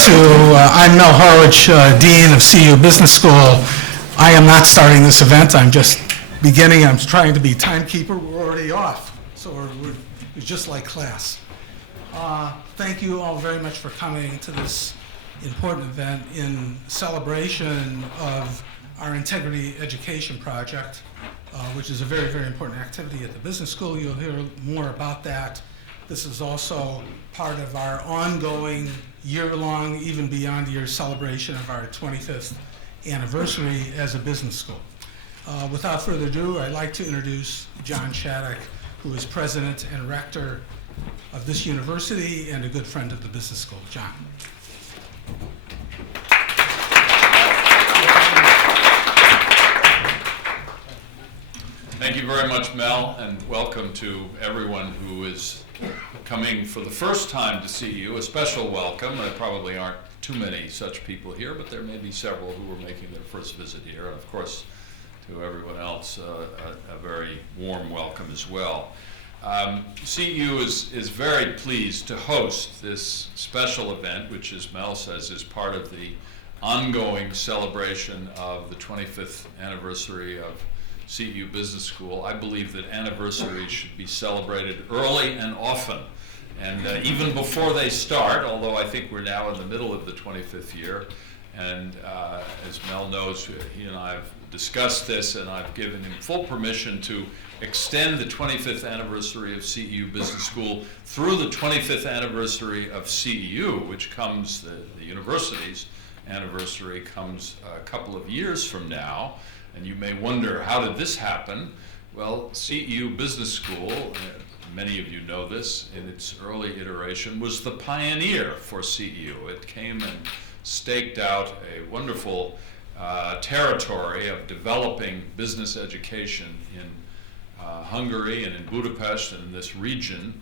I'm Mel Horwitch, Dean of CU Business School. I am not starting this event. I'm just beginning. I'm trying to be timekeeper. We're already off, so we're just like class. Thank you all very much for coming to this important event in celebration of our Integrity Education Project, which is a very, very important activity at the business school. You'll hear more about that. This is also part of our ongoing year-long, even beyond year celebration of our 25th anniversary as a business school. Without further ado, I'd like to introduce John Shattuck, who is president and rector of this university and a good friend of the business school. John. Thank you very much, Mel, and welcome to everyone who is coming for the first time to see you. A special welcome. There probably aren't too many such people here, but there may be several who are making their first visit here. And of course, to everyone else, a very warm welcome as well. CU is very pleased to host this special event, which, as Mel says, is part of the ongoing celebration of the 25th anniversary of CU Business School. I believe that anniversaries should be celebrated early and often, and even before they start, although I think we're now in the middle of the 25th year. And as Mel knows, he and I have discussed this, and I've given him full permission to extend the 25th anniversary of CEU Business School through the 25th anniversary of CEU, which comes, the university's anniversary comes a couple of years from now. And you may wonder, how did this happen? Well, CEU Business School, many of you know this, in its early iteration, was the pioneer for CEU. It came and staked out a wonderful territory of developing business education in Hungary and in Budapest and in this region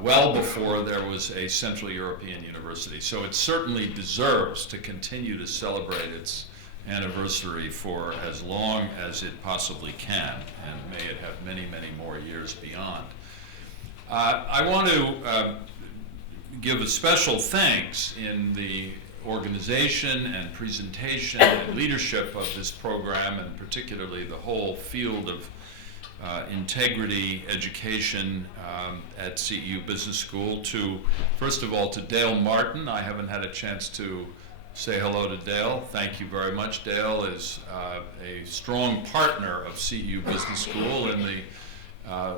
well before there was a Central European university. So it certainly deserves to continue to celebrate its anniversary for as long as it possibly can, and may it have many, many more years beyond. I want to give a special thanks in the organization and presentation and leadership of this program, and particularly the whole field of integrity education at CEU Business School, to, first of all, to Dale Martin. I haven't had a chance to say hello to Dale. Thank you very much. Dale is a strong partner of CEU Business School in the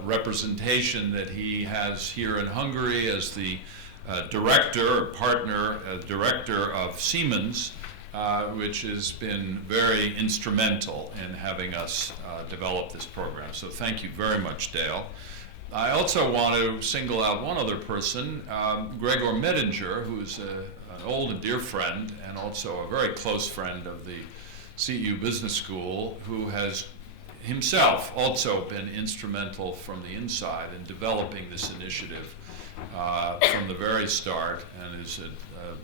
representation that he has here in Hungary as the director of Siemens, which has been very instrumental in having us develop this program. So thank you very much, Dale. I also want to single out one other person, Gregor Medinger, who is an old and dear friend and also a very close friend of the CEU Business School, who has himself also been instrumental from the inside in developing this initiative from the very start, and is a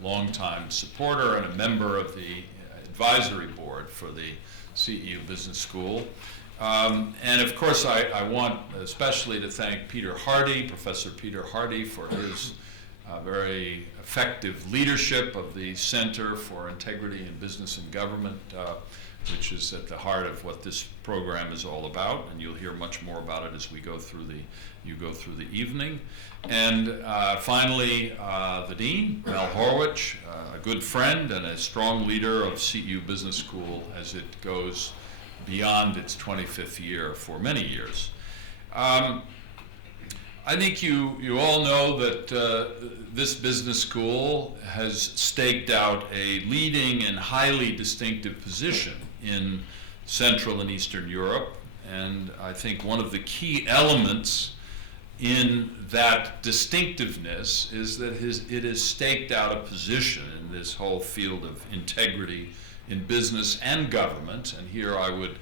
longtime supporter and a member of the advisory board for the CEU Business School. And of course, I want especially to thank Peter Hardy, Professor Peter Hardy, for his very effective leadership of the Center for Integrity in Business and Government, which is at the heart of what this program is all about, and you'll hear much more about it as we go through the evening. And finally, the Dean, Mel Horwitch, a good friend and a strong leader of CEU Business School as it goes beyond its 25th year for many years. I think you all know that this business school has staked out a leading and highly distinctive position in Central and Eastern Europe, and I think one of the key elements in that distinctiveness is that it has staked out a position in this whole field of integrity in business and government, and here I would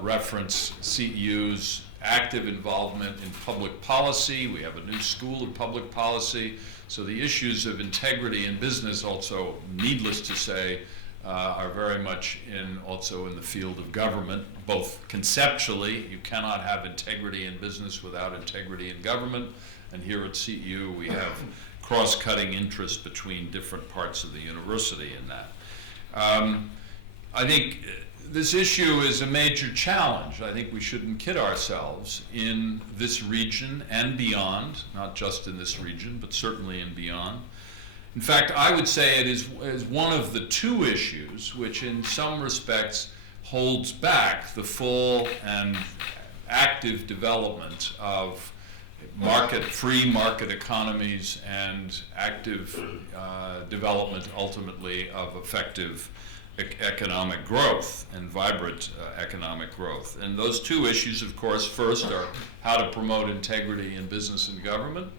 reference CEU's active involvement in public policy. We have a new school of public policy, so the issues of integrity in business also, needless to say, are very much also in the field of government, both conceptually. You cannot have integrity in business without integrity in government, and here at CEU we have cross-cutting interest between different parts of the university in that. I think this issue is a major challenge. I think we shouldn't kid ourselves in this region and beyond, not just in this region, but certainly and beyond. In fact, I would say it is one of the two issues which in some respects holds back the full and active development of free market economies and active development ultimately of effective economic growth and vibrant economic growth. And those two issues, of course, first are how to promote integrity in business and government,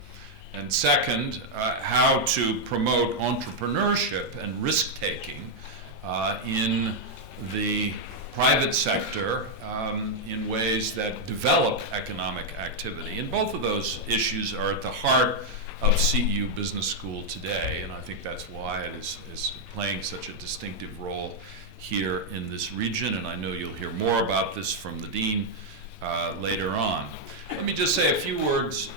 and second, how to promote entrepreneurship and risk-taking in the private sector in ways that develop economic activity. And both of those issues are at the heart of CEU Business School today, and I think that's why it is playing such a distinctive role here in this region, and I know you'll hear more about this from the Dean later on. Let me just say a few words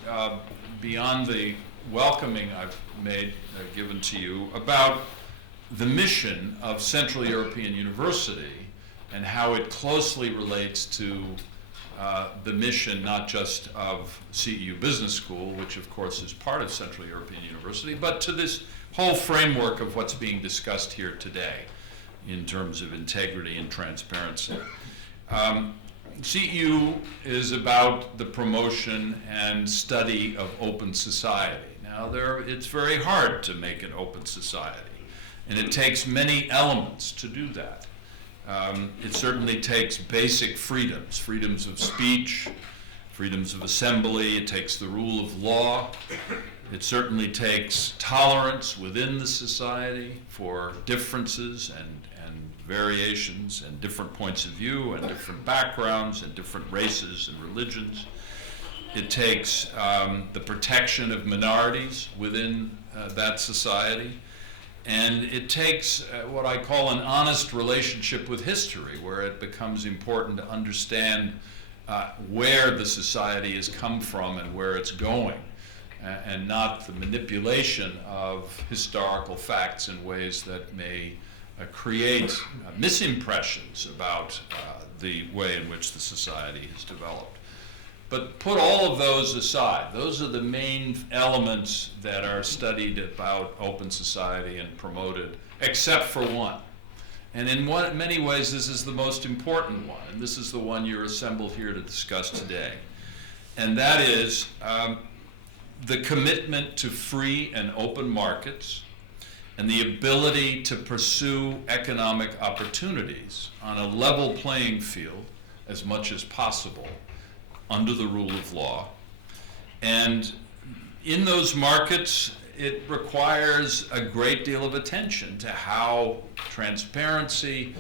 beyond the welcoming I've given to you about the mission of Central European University and how it closely relates to the mission not just of CEU Business School, which of course is part of Central European University, but to this whole framework of what's being discussed here today in terms of integrity and transparency. CEU is about the promotion and study of open society. Now, it's very hard to make an open society, and it takes many elements to do that. It certainly takes basic freedoms of speech, freedoms of assembly. It takes the rule of law. It certainly takes tolerance within the society for differences and variations and different points of view and different backgrounds and different races and religions. It takes the protection of minorities within that society. And it takes what I call an honest relationship with history, where it becomes important to understand where the society has come from and where it's going, and not the manipulation of historical facts in ways that may create misimpressions about the way in which the society has developed. But put all of those aside. Those are the main elements that are studied about open society and promoted, except for one. And in many ways, this is the most important one, and this is the one you're assembled here to discuss today. And that is the commitment to free and open markets and the ability to pursue economic opportunities on a level playing field as much as possible under the rule of law. And in those markets, it requires a great deal of attention to how transparency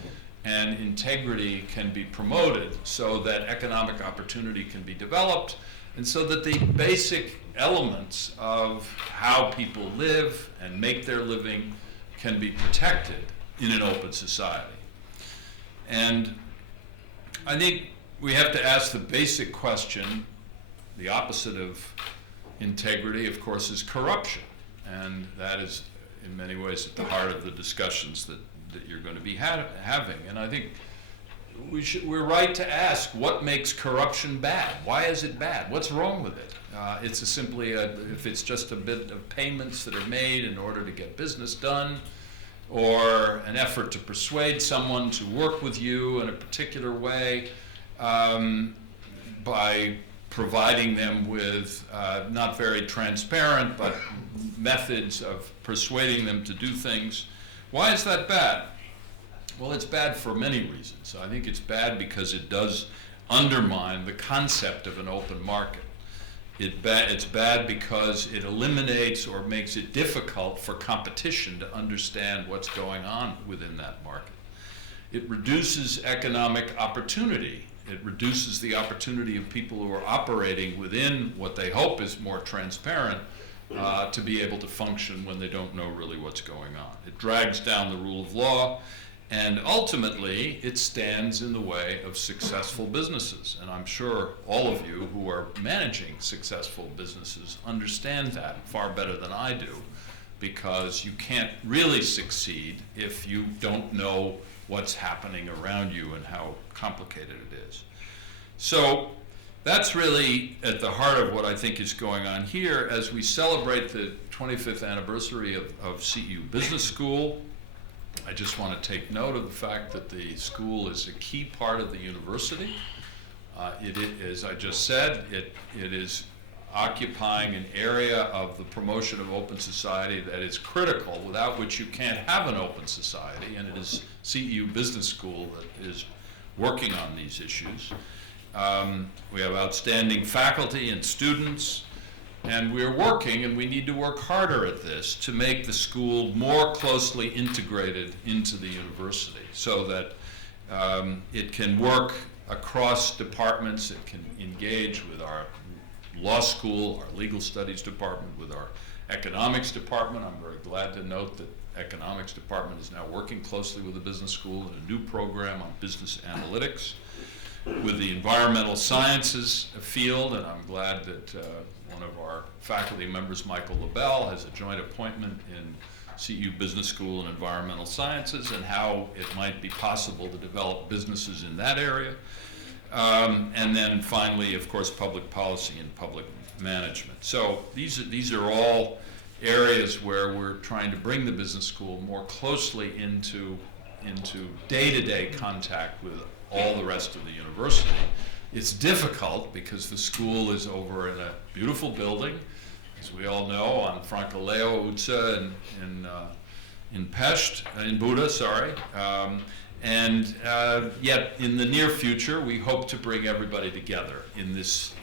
and integrity can be promoted so that economic opportunity can be developed, and so that the basic elements of how people live and make their living can be protected in an open society. And I think we have to ask the basic question. The opposite of integrity, of course, is corruption. And that is, in many ways, at the heart of the discussions that you're going to be having. And I think we're right to ask, what makes corruption bad? Why is it bad? What's wrong with it? It's simply if it's just a bit of payments that are made in order to get business done, or an effort to persuade someone to work with you in a particular way, by providing them with not very transparent but methods of persuading them to do things. Why is that bad? Well, it's bad for many reasons. I think it's bad because it does undermine the concept of an open market. It's bad because it eliminates or makes it difficult for competition to understand what's going on within that market. It reduces economic opportunity. It reduces the opportunity of people who are operating within what they hope is more transparent to be able to function when they don't know really what's going on. It drags down the rule of law, And ultimately, it stands in the way of successful businesses. And I'm sure all of you who are managing successful businesses understand that far better than I do, because you can't really succeed if you don't know what's happening around you and how complicated it is. So that's really at the heart of what I think is going on here as we celebrate the 25th anniversary of CEU Business School. I just want to take note of the fact that the school is a key part of the university. As I just said, it is occupying an area of the promotion of open society that is critical, without which you can't have an open society, and it is CEU Business School that is working on these issues. We have outstanding faculty and students, and we're working, and we need to work harder at this, to make the school more closely integrated into the university so that it can work across departments. It can engage with our law school, our legal studies department, with our economics department. I'm very glad to note that economics department is now working closely with the business school in a new program on business analytics, with the environmental sciences field, and I'm glad that one of our faculty members, Michael LaBelle, has a joint appointment in CEU Business School and Environmental Sciences, and how it might be possible to develop businesses in that area. And then finally, of course, public policy and public management. So these are all areas where we're trying to bring the business school more closely into day-to-day contact with all the rest of the university. It's difficult because the school is over in a beautiful building, as we all know, on Francoleo Utsa in Pest, in Buda, sorry. And yet, in the near future, we hope to bring everybody together in this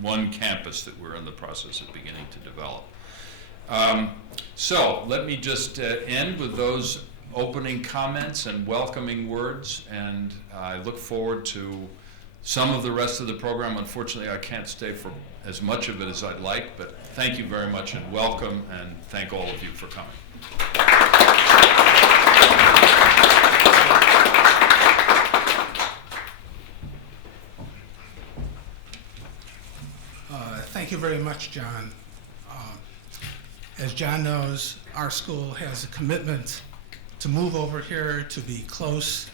one campus that we're in the process of beginning to develop. So let me just end with those opening comments and welcoming words, and I look forward to some of the rest of the program. Unfortunately, I can't stay for as much of it as I'd like, but thank you very much and welcome, and thank all of you for coming. Thank you very much, John. As John knows, our school has a commitment to move over here, to be close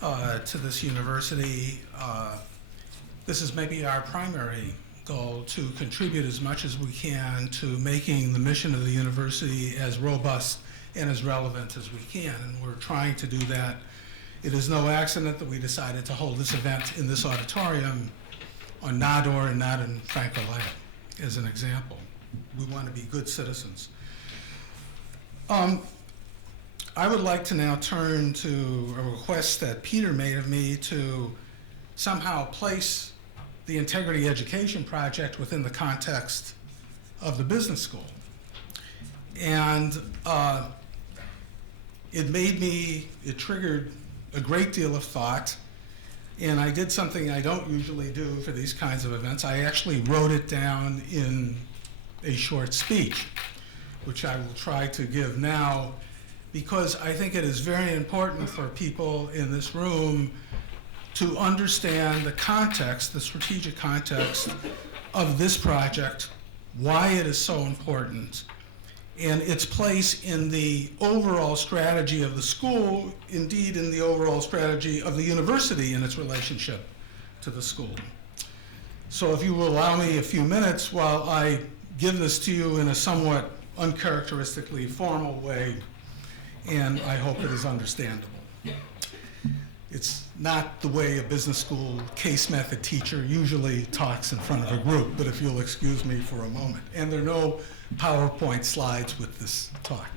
to this university. This is maybe our primary goal, to contribute as much as we can to making the mission of the university as robust and as relevant as we can, and we're trying to do that. It is no accident that we decided to hold this event in this auditorium on Nador and not in Francoleo, as an example. We want to be good citizens. I would like to now turn to a request that Peter made of me to somehow place the Integrity Education Project within the context of the business school. And it triggered a great deal of thought, and I did something I don't usually do for these kinds of events. I actually wrote it down in a short speech, which I will try to give now, because I think it is very important for people in this room to understand the context, the strategic context of this project, why it is so important, and its place in the overall strategy of the school, indeed in the overall strategy of the university in its relationship to the school. So if you will allow me a few minutes while I give this to you in a somewhat uncharacteristically formal way, and I hope it is understandable. It's not the way a business school case method teacher usually talks in front of a group, but if you'll excuse me for a moment. And there are no PowerPoint slides with this talk,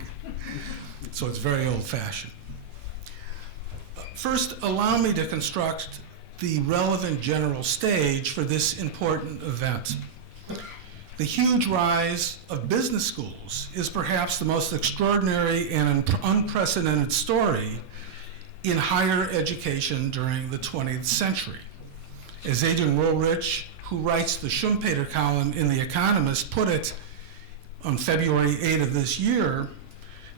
so it's very old-fashioned. First, allow me to construct the relevant general stage for this important event. The huge rise of business schools is perhaps the most extraordinary and unprecedented story in higher education during the 20th century. As Adrian Horwitch, who writes the Schumpeter column in The Economist, put it on February 8 of this year,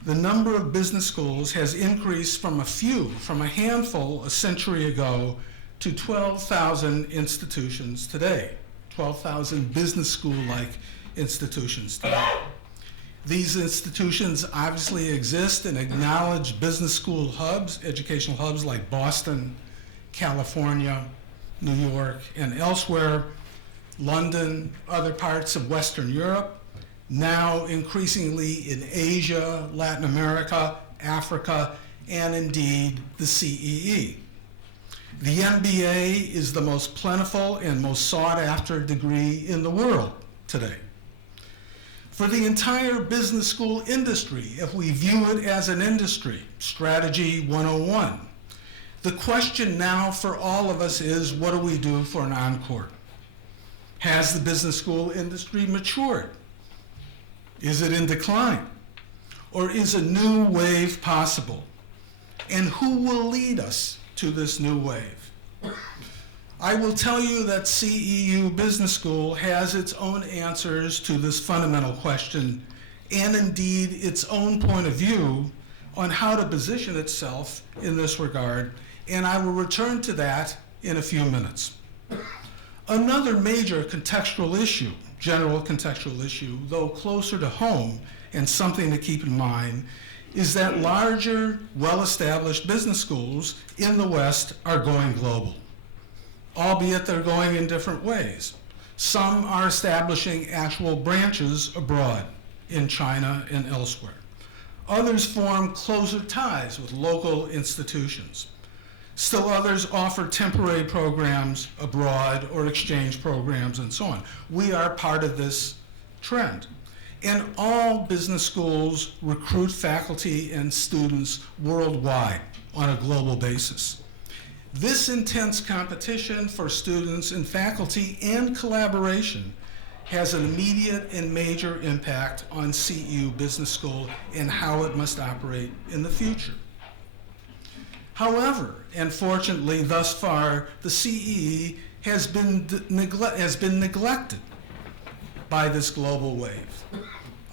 the number of business schools has increased from a handful a century ago, to 12,000 institutions today, 12,000 business school-like institutions today. These institutions obviously exist in acknowledged business school hubs, educational hubs like Boston, California, New York, and elsewhere, London, other parts of Western Europe, now increasingly in Asia, Latin America, Africa, and indeed the CEE. The MBA is the most plentiful and most sought-after degree in the world today. For the entire business school industry, if we view it as an industry, Strategy 101, the question now for all of us is, what do we do for an encore? Has the business school industry matured? Is it in decline? Or is a new wave possible? And who will lead us to this new wave? I will tell you that CEU Business School has its own answers to this fundamental question, and indeed its own point of view on how to position itself in this regard, and I will return to that in a few minutes. Another major contextual issue, general contextual issue, though closer to home and something to keep in mind, is that larger, well-established business schools in the West are going global, albeit they're going in different ways. Some are establishing actual branches abroad, in China and elsewhere. Others form closer ties with local institutions. Still others offer temporary programs abroad or exchange programs and so on. We are part of this trend. And all business schools recruit faculty and students worldwide on a global basis. This intense competition for students and faculty and collaboration has an immediate and major impact on CEU Business School and how it must operate in the future. However, and fortunately thus far, the CEE has been neglected by this global wave.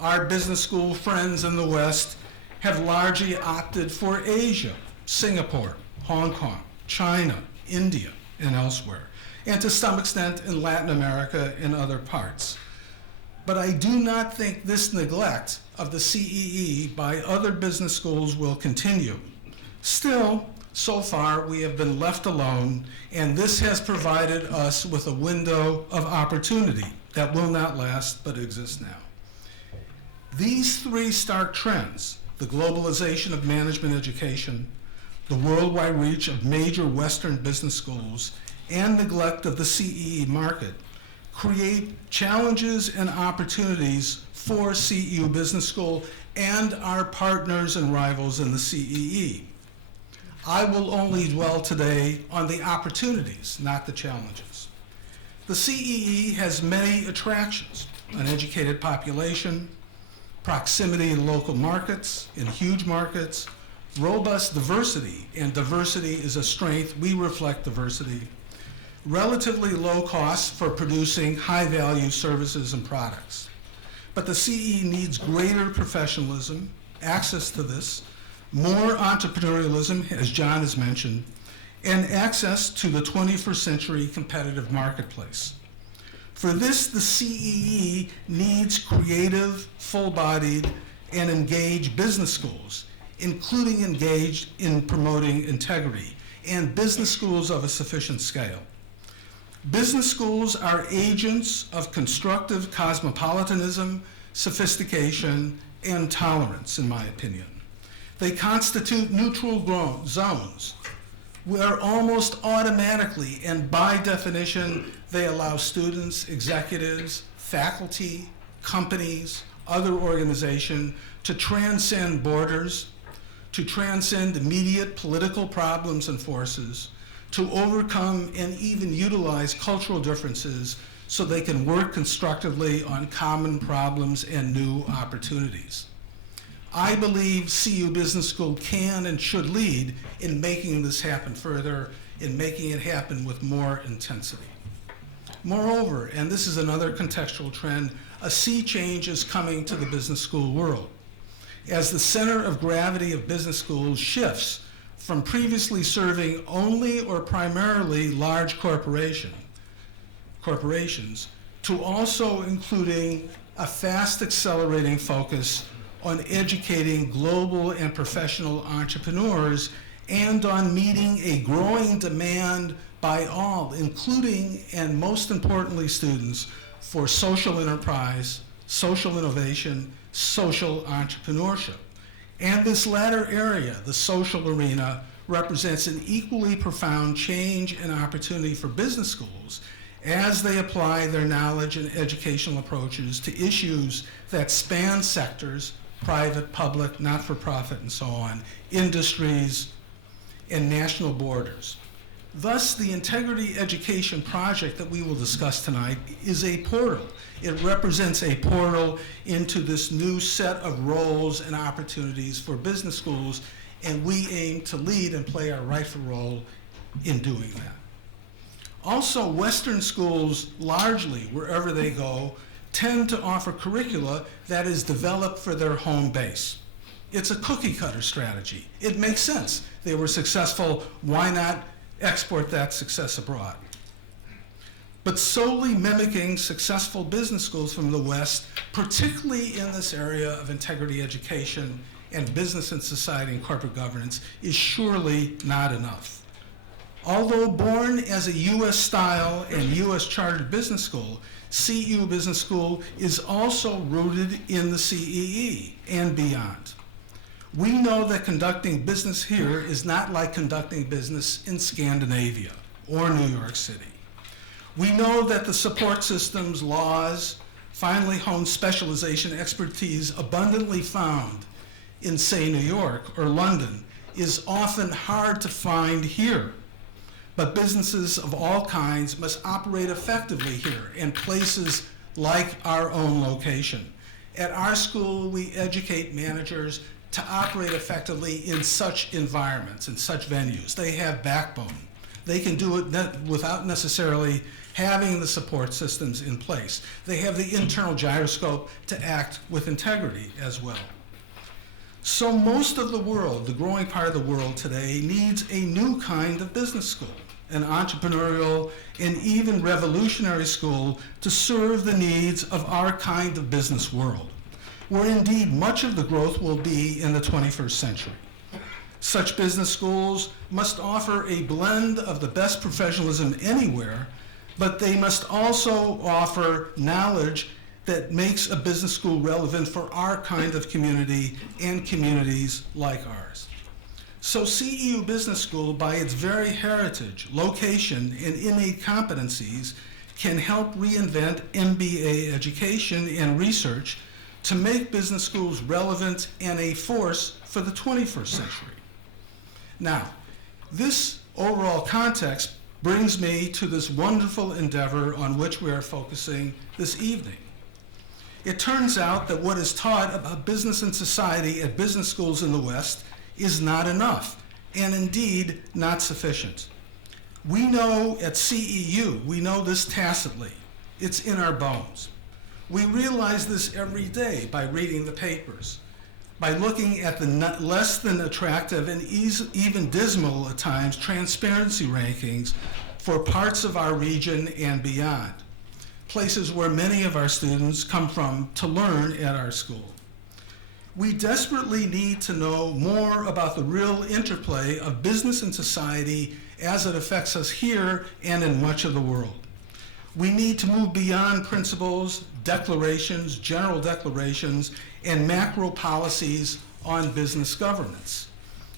Our business school friends in the West have largely opted for Asia, Singapore, Hong Kong, China, India, and elsewhere, and to some extent in Latin America and other parts. But I do not think this neglect of the CEE by other business schools will continue. Still, so far we have been left alone, and this has provided us with a window of opportunity that will not last but exists now. These three stark trends, the globalization of management education, the worldwide reach of major Western business schools, and neglect of the CEE market, create challenges and opportunities for CEU Business School and our partners and rivals in the CEE. I will only dwell today on the opportunities, not the challenges. The CEE has many attractions: an educated population, proximity to local markets, in huge markets, robust diversity, and diversity is a strength, we reflect diversity, relatively low costs for producing high-value services and products. But the CE needs greater professionalism, access to this, more entrepreneurialism, as John has mentioned, and access to the 21st century competitive marketplace. For this, the CEE needs creative, full-bodied, and engaged business schools, including engaged in promoting integrity, and business schools of a sufficient scale. Business schools are agents of constructive cosmopolitanism, sophistication, and tolerance, in my opinion. They constitute neutral zones where almost automatically and by definition they allow students, executives, faculty, companies, other organizations to transcend borders, to transcend immediate political problems and forces, to overcome and even utilize cultural differences so they can work constructively on common problems and new opportunities. I believe CU Business School can and should lead in making this happen further, in making it happen with more intensity. Moreover, and this is another contextual trend, a sea change is coming to the business school world. as the center of gravity of business schools shifts from previously serving only or primarily large corporations to also including a fast accelerating focus on educating global and professional entrepreneurs and on meeting a growing demand by all, including and most importantly students, for social enterprise, social innovation, social entrepreneurship. And this latter area, the social arena, represents an equally profound change and opportunity for business schools as they apply their knowledge and educational approaches to issues that span sectors, private, public, not-for-profit, and so on, industries, and national borders. Thus, the Integrity Education Project that we will discuss tonight is a portal. It represents a portal into this new set of roles and opportunities for business schools, and we aim to lead and play our rightful role in doing that. Also, Western schools, largely, wherever they go, tend to offer curricula that is developed for their home base. It's a cookie-cutter strategy. It makes sense. They were successful, why not export that success abroad? But solely mimicking successful business schools from the West, particularly in this area of integrity education and business and society and corporate governance, is surely not enough. Although born as a U.S.-style and U.S.-chartered business school, CEU Business School is also rooted in the CEE and beyond. We know that conducting business here is not like conducting business in Scandinavia or New York City. We know that the support systems, laws, finely honed specialization expertise abundantly found in, say, New York or London is often hard to find here. But businesses of all kinds must operate effectively here in places like our own location. At our school, we educate managers to operate effectively in such environments, in such venues. They have backbone. They can do it without necessarily having the support systems in place. They have the internal gyroscope to act with integrity as well. So most of the world, the growing part of the world today, needs a new kind of business school, an entrepreneurial and even revolutionary school to serve the needs of our kind of business world, where indeed much of the growth will be in the 21st century. Such business schools must offer a blend of the best professionalism anywhere, but they must also offer knowledge that makes a business school relevant for our kind of community and communities like ours. So CEU Business School, by its very heritage, location, and innate competencies, can help reinvent MBA education and research to make business schools relevant and a force for the 21st century. Now, this overall context brings me to this wonderful endeavor on which we are focusing this evening. It turns out that what is taught about business and society at business schools in the West is not enough, and indeed not sufficient. We know at CEU, we know this tacitly. It's in our bones. We realize this every day by reading the papers, by looking at the less than attractive and even dismal at times transparency rankings for parts of our region and beyond, places where many of our students come from to learn at our school. We desperately need to know more about the real interplay of business and society as it affects us here and in much of the world. We need to move beyond principles, declarations, general declarations, and macro policies on business governance.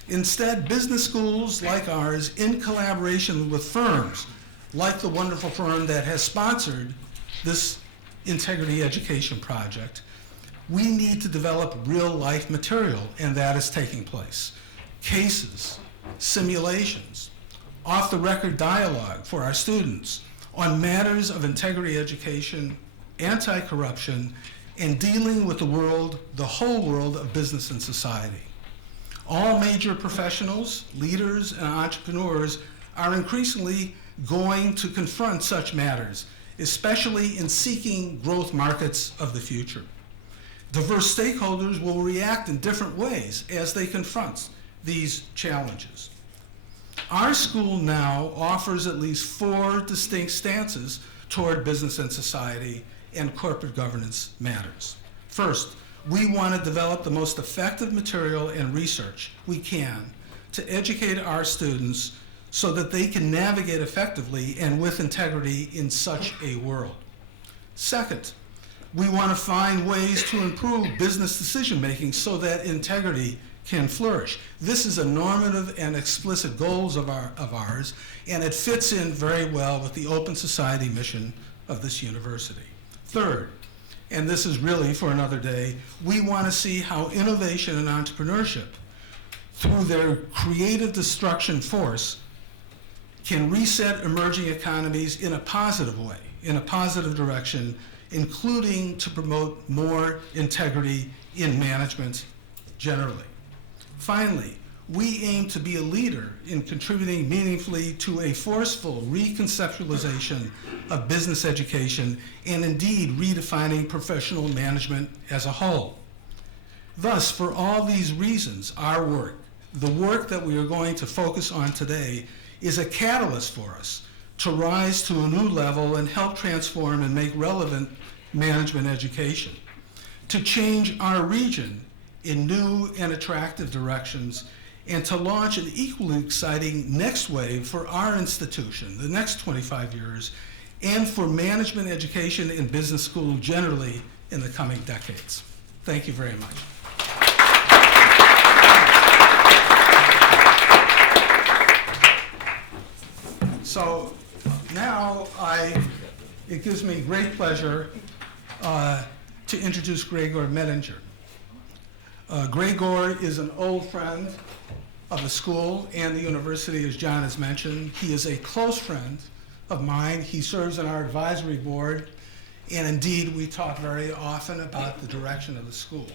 Instead, business schools like ours, in collaboration with firms like the wonderful firm that has sponsored this Integrity Education Project, we need to develop real-life material, and that is taking place. Cases, simulations, off-the-record dialogue for our students on matters of integrity education, anti-corruption, and dealing with the world, the whole world of business and society. All major professionals, leaders, and entrepreneurs are increasingly going to confront such matters, especially in seeking growth markets of the future. Diverse stakeholders will react in different ways as they confront these challenges. Our school now offers at least 4 distinct stances toward business and society and corporate governance matters. First, we want to develop the most effective material and research we can to educate our students so that they can navigate effectively and with integrity in such a world. Second, we want to find ways to improve business decision-making so that integrity can flourish. This is a normative and explicit goals of ours, and it fits in very well with the open society mission of this university. Third, and this is really for another day, we want to see how innovation and entrepreneurship, through their creative destruction force, can reset emerging economies in a positive way, in a positive direction, including to promote more integrity in management generally. Finally, we aim to be a leader in contributing meaningfully to a forceful reconceptualization of business education and indeed redefining professional management as a whole. Thus, for all these reasons, our work, the work that we are going to focus on today, is a catalyst for us to rise to a new level and help transform and make relevant management education, to change our region in new and attractive directions, and to launch an equally exciting next wave for our institution, the next 25 years, and for management education in business school generally in the coming decades. Thank you very much. So now it gives me great pleasure to introduce Gregor Medinger. Gregor is an old friend of the school and the university, as John has mentioned. He is a close friend of mine. He serves on our advisory board, and indeed we talk very often about the direction of the school.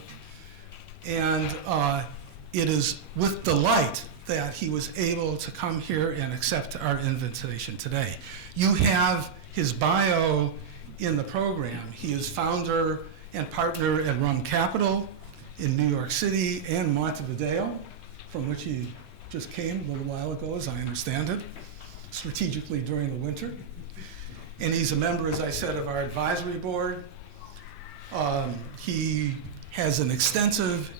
And it is with delight that he was able to come here and accept our invitation today. You have his bio in the program. He is founder and partner at Rum Capital in New York City and Montevideo, from which he just came a little while ago, as I understand it, strategically during the winter. And he's a member, as I said, of our advisory board. He has an extensive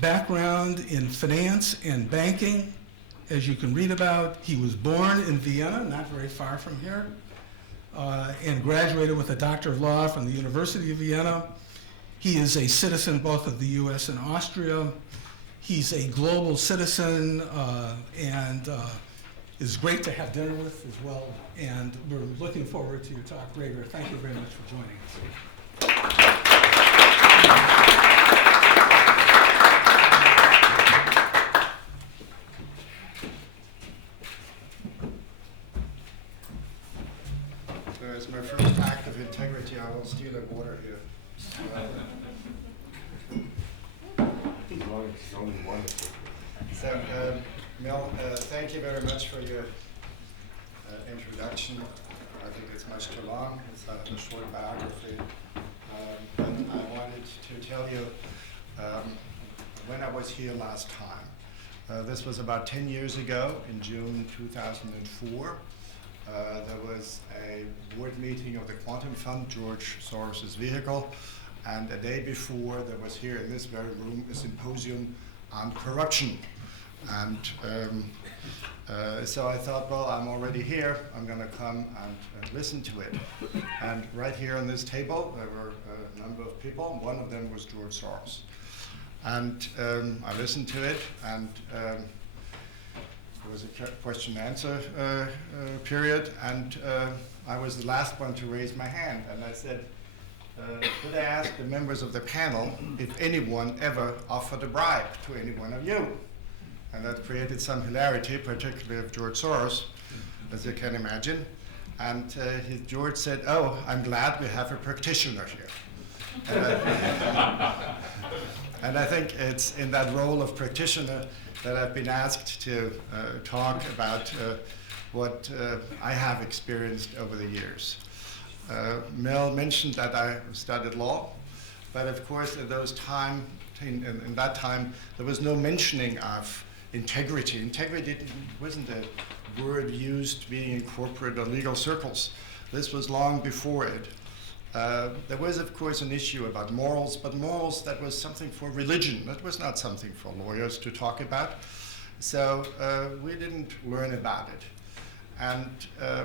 background in finance and banking, as you can read about. He was born in Vienna, not very far from here, and graduated with a Doctor of Law from the University of Vienna. He is a citizen both of the US and Austria. He's a global citizen and is great to have dinner with as well. And we're looking forward to your talk, Gregor. Thank you very much for joining us. As my first act of integrity, I will steal a water here. So, Mel, thank you very much for your introduction. I think it's much too long. It's a short biography. But I wanted to tell you when I was here last time. This was about 10 years ago in June 2004. There was a board meeting of the Quantum Fund, George Soros's vehicle, and a day before there was here in this very room a symposium on corruption. And so I thought, well, I'm already here, I'm going to come and listen to it. And right here on this table there were a number of people, one of them was George Soros. And I listened to it, and there was a question and answer period, and I was the last one to raise my hand, and I said, could I ask the members of the panel if anyone ever offered a bribe to any one of you? And that created some hilarity, particularly of George Soros, as you can imagine. And George said, oh, I'm glad we have a practitioner here. And I think it's in that role of practitioner that I've been asked to talk about what I have experienced over the years. Mel mentioned that I studied law, But of course, in that time, there was no mentioning of integrity. Integrity wasn't a word used being in corporate or legal circles. This was long before it. There was, of course, an issue about morals, but morals, that was something for religion. That was not something for lawyers to talk about. So we didn't learn about it. And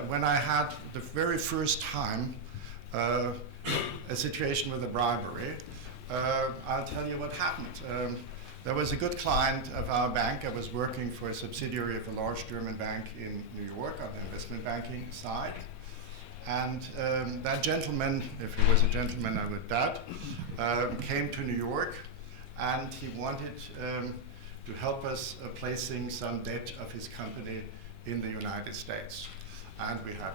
when I had the very first time a situation with a bribery, I'll tell you what happened. There was a good client of our bank. I was working for a subsidiary of a large German bank in New York on the investment banking side. And that gentleman, if he was a gentleman, I would doubt, came to New York, and he wanted to help us placing some debt of his company in the United States. And we had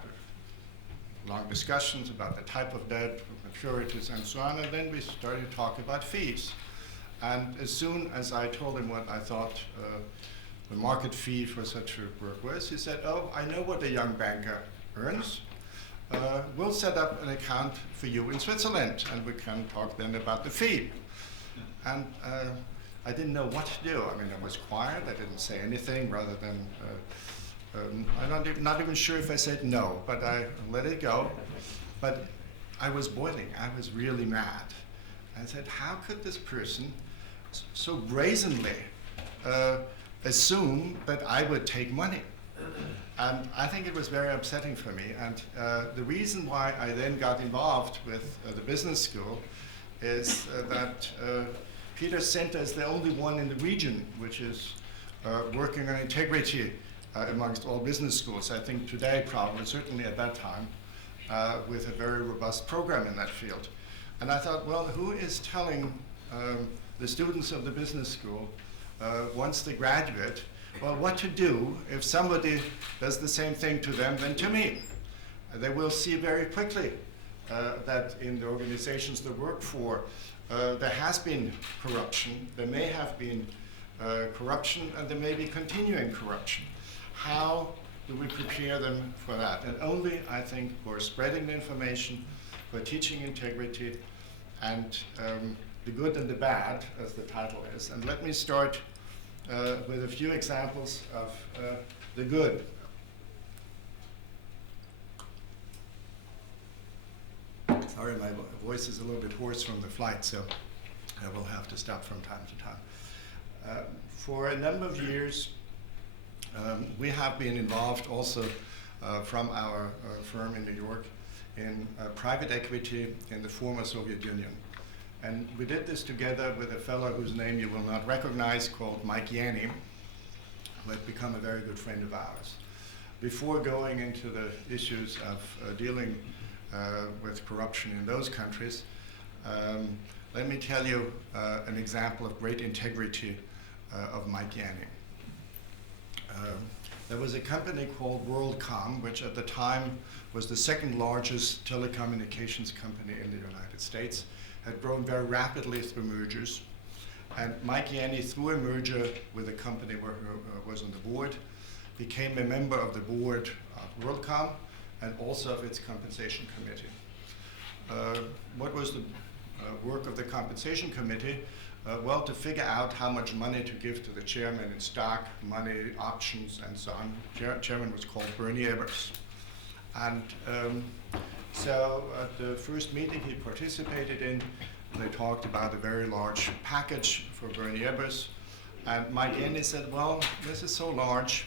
long discussions about the type of debt, maturities, and so on, and then we started talking about fees. And as soon as I told him what I thought the market fee for such a work was, he said, "Oh, I know what a young banker earns. We'll set up an account for you in Switzerland, and we can talk then about the fee." And I didn't know what to do. I mean, I was quiet. I didn't say anything rather than, I'm not even sure if I said no, but I let it go. But I was boiling. I was really mad. I said, how could this person so brazenly assume that I would take money? And I think it was very upsetting for me. And the reason why I then got involved with the business school is that Peter Center is the only one in the region which is working on integrity amongst all business schools. I think today, probably, certainly at that time, with a very robust program in that field. And I thought, well, who is telling the students of the business school, once they graduate, well, what to do if somebody does the same thing to them than to me? They will see very quickly that in the organizations they work for, there has been corruption, there may have been corruption, and there may be continuing corruption. How do we prepare them for that? And only, I think, for spreading the information, for teaching integrity, and the good and the bad, as the title is. And let me start with a few examples of the good. Sorry, my voice is a little bit hoarse from the flight, so I will have to stop from time to time. For a number of years, we have been involved also from our firm in New York in private equity in the former Soviet Union. And we did this together with a fellow whose name you will not recognize, called Mike Yanni, who had become a very good friend of ours. Before going into the issues of dealing with corruption in those countries, let me tell you an example of great integrity of Mike Yanni. There was a company called WorldCom, which at the time was the second largest telecommunications company in the United States, had grown very rapidly through mergers. And Mike Yanni, through a merger with a company where he was on the board, became a member of the board of WorldCom and also of its compensation committee. What was the work of the compensation committee? Well, to figure out how much money to give to the chairman in stock, money, options, and so on. Chairman was called Bernie Ebbers. And so at the first meeting he participated in, they talked about a very large package for Bernie Ebbers. And Mike Yanni said, well, this is so large,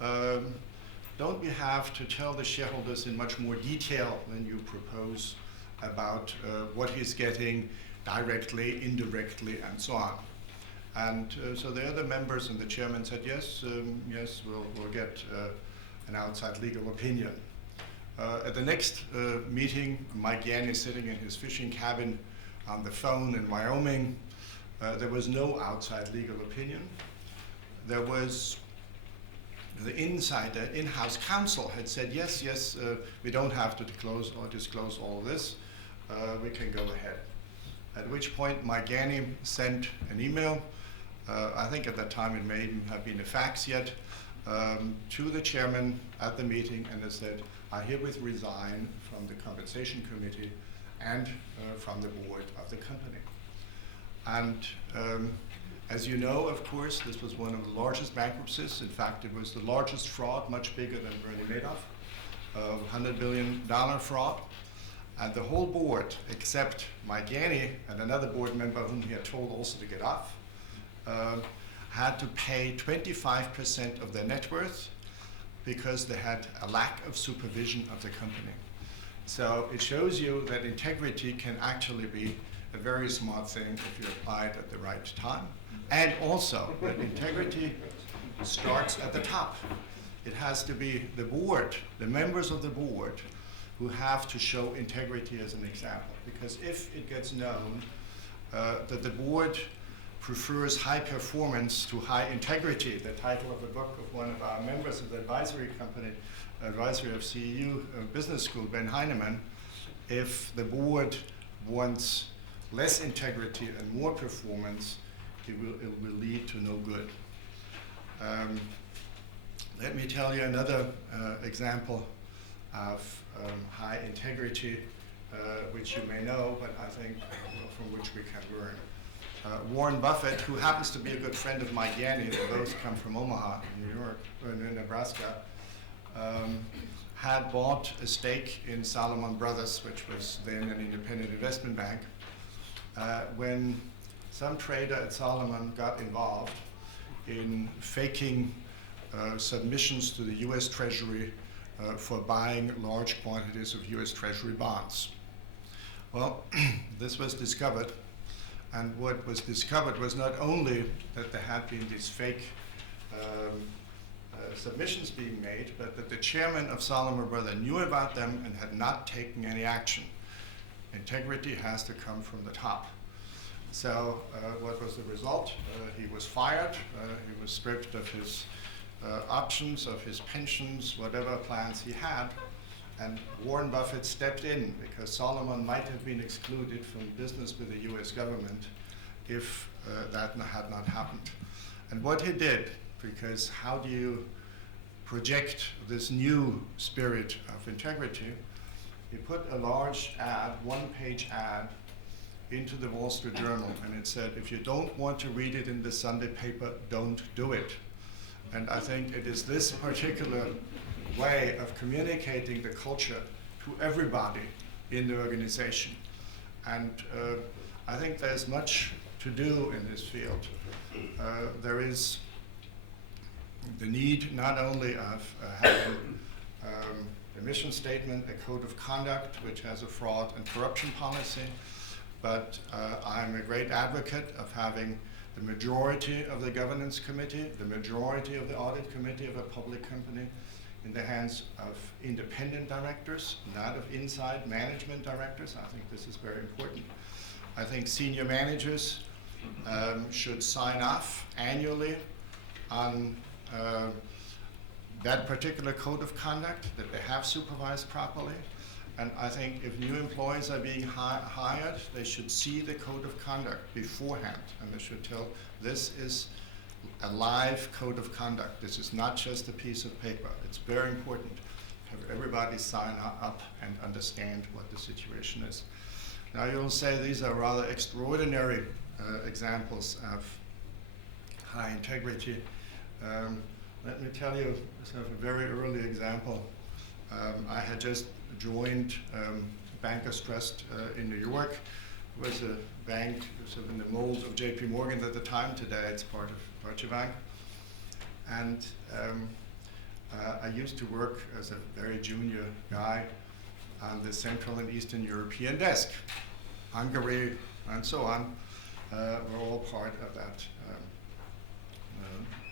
don't we have to tell the shareholders in much more detail than you propose about what he's getting directly, indirectly, and so on? And so the other members and the chairman said, yes, yes, we'll get an outside legal opinion. At the next meeting, Mike Yanni sitting in his fishing cabin on the phone in Wyoming. There was no outside legal opinion. There was the in-house counsel had said, yes, yes, we don't have to disclose all this. We can go ahead. At which point, Mike Yanni sent an email. I think at that time it may even have been a fax yet, to the chairman at the meeting, and it said, I herewith resign from the compensation committee and from the board of the company. And as you know, of course, this was one of the largest bankruptcies. In fact, it was the largest fraud, much bigger than Bernie Madoff, $100 billion fraud. And the whole board, except Mike Yanni and another board member whom he had told also to get off, had to pay 25% of their net worth because they had a lack of supervision of the company. So it shows you that integrity can actually be a very smart thing if you apply it at the right time. And also that integrity starts at the top. It has to be the board, the members of the board, who have to show integrity as an example. Because if it gets known that the board prefers high performance to high integrity, the title of a book of one of our members of the advisory company, advisory of CEU Business School, Ben Heinemann, if the board wants less integrity and more performance, it will lead to no good. Let me tell you another example of high integrity, which you may know, but I think from which we can learn. Warren Buffett, who happens to be a good friend of Mike Yanni, they both come from Omaha, New York, or in Nebraska, had bought a stake in Salomon Brothers, which was then an independent investment bank, when some trader at Salomon got involved in faking submissions to the US Treasury for buying large quantities of US Treasury bonds. Well, this was discovered, and what was discovered was not only that there had been these fake submissions being made, but that the chairman of Salomon Brothers knew about them and had not taken any action. Integrity has to come from the top. So what was the result? He was fired, he was stripped of his options, of his pensions, whatever plans he had, and Warren Buffett stepped in because Salomon might have been excluded from business with the US government if that had not happened. And what he did, because how do you project this new spirit of integrity, he put a large ad, one-page ad, into the Wall Street Journal, and it said, if you don't want to read it in the Sunday paper, don't do it. And I think it is this particular way of communicating the culture to everybody in the organization. And I think there's much to do in this field. There is the need not only of having a mission statement, a code of conduct, which has a fraud and corruption policy, but I'm a great advocate of having the majority of the governance committee, the majority of the audit committee of a public company in the hands of independent directors, not of inside management directors. I think this is very important. I think senior managers should sign off annually on that particular code of conduct, that they have supervised properly. And I think if new employees are being hired, they should see the code of conduct beforehand, and they should tell, this is a live code of conduct. This is not just a piece of paper. It's very important to have everybody sign up and understand what the situation is. Now you'll say these are rather extraordinary examples of high integrity. Let me tell you sort of a very early example. I had just joined Bankers Trust in New York. It was a bank sort of in the mold of JP Morgan at the time. Today it's part of Deutsche Bank. And I used to work as a very junior guy on the Central and Eastern European desk. Hungary and so on were all part of that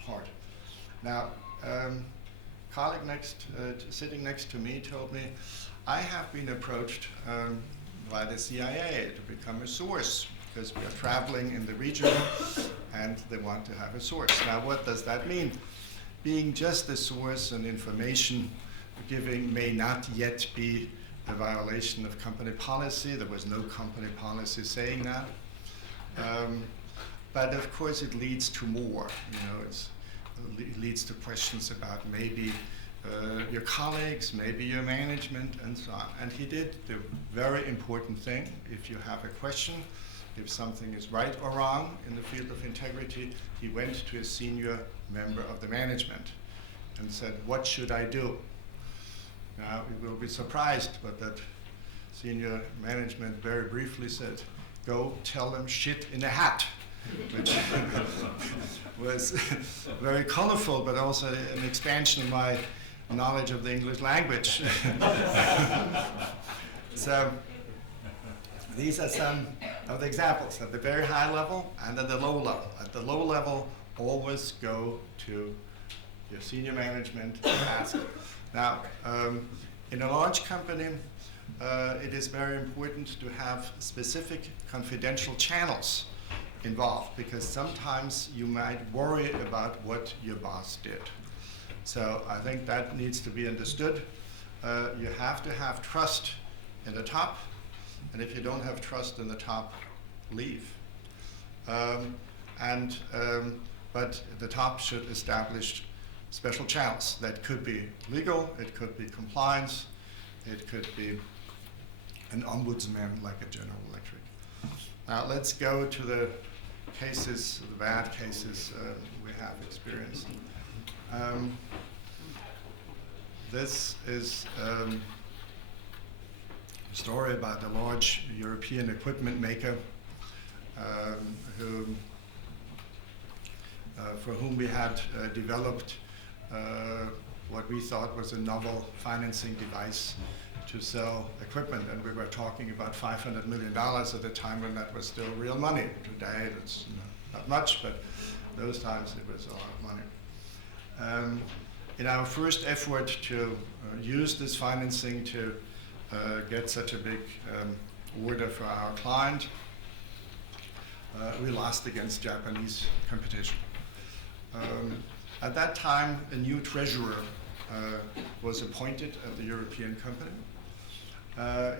part. Now, colleague sitting next to me told me, I have been approached by the CIA to become a source because we are traveling in the region and they want to have a source. Now what does that mean? Being just a source and information giving may not yet be a violation of company policy. There was no company policy saying that. But of course it leads to more. You know, it leads to questions about maybe your colleagues, maybe your management, and so on. And he did the very important thing. If you have a question, if something is right or wrong in the field of integrity, he went to a senior member of the management and said, what should I do? Now, you will be surprised, but that senior management very briefly said, go tell them shit in a hat, which was very colorful, but also an expansion of my knowledge of the English language. So these are some of the examples at the very high level and at the low level. At the low level, always go to your senior management and ask. Now, in a large company, it is very important to have specific confidential channels involved, because sometimes you might worry about what your boss did. So I think that needs to be understood. You have to have trust in the top, and if you don't have trust in the top, leave. But the top should establish special channels. That could be legal, it could be compliance, it could be an ombudsman like a General Electric. Now let's go to the cases, the bad cases we have experienced. This is a story about a large European equipment maker for whom we had developed what we thought was a novel financing device to sell equipment. And we were talking about $500 million at the time when that was still real money. Today it's not much, but those times it was a lot of money. In our first effort to use this financing to get such a big order for our client, we lost against Japanese competition. At that time, a new treasurer was appointed at the European company. I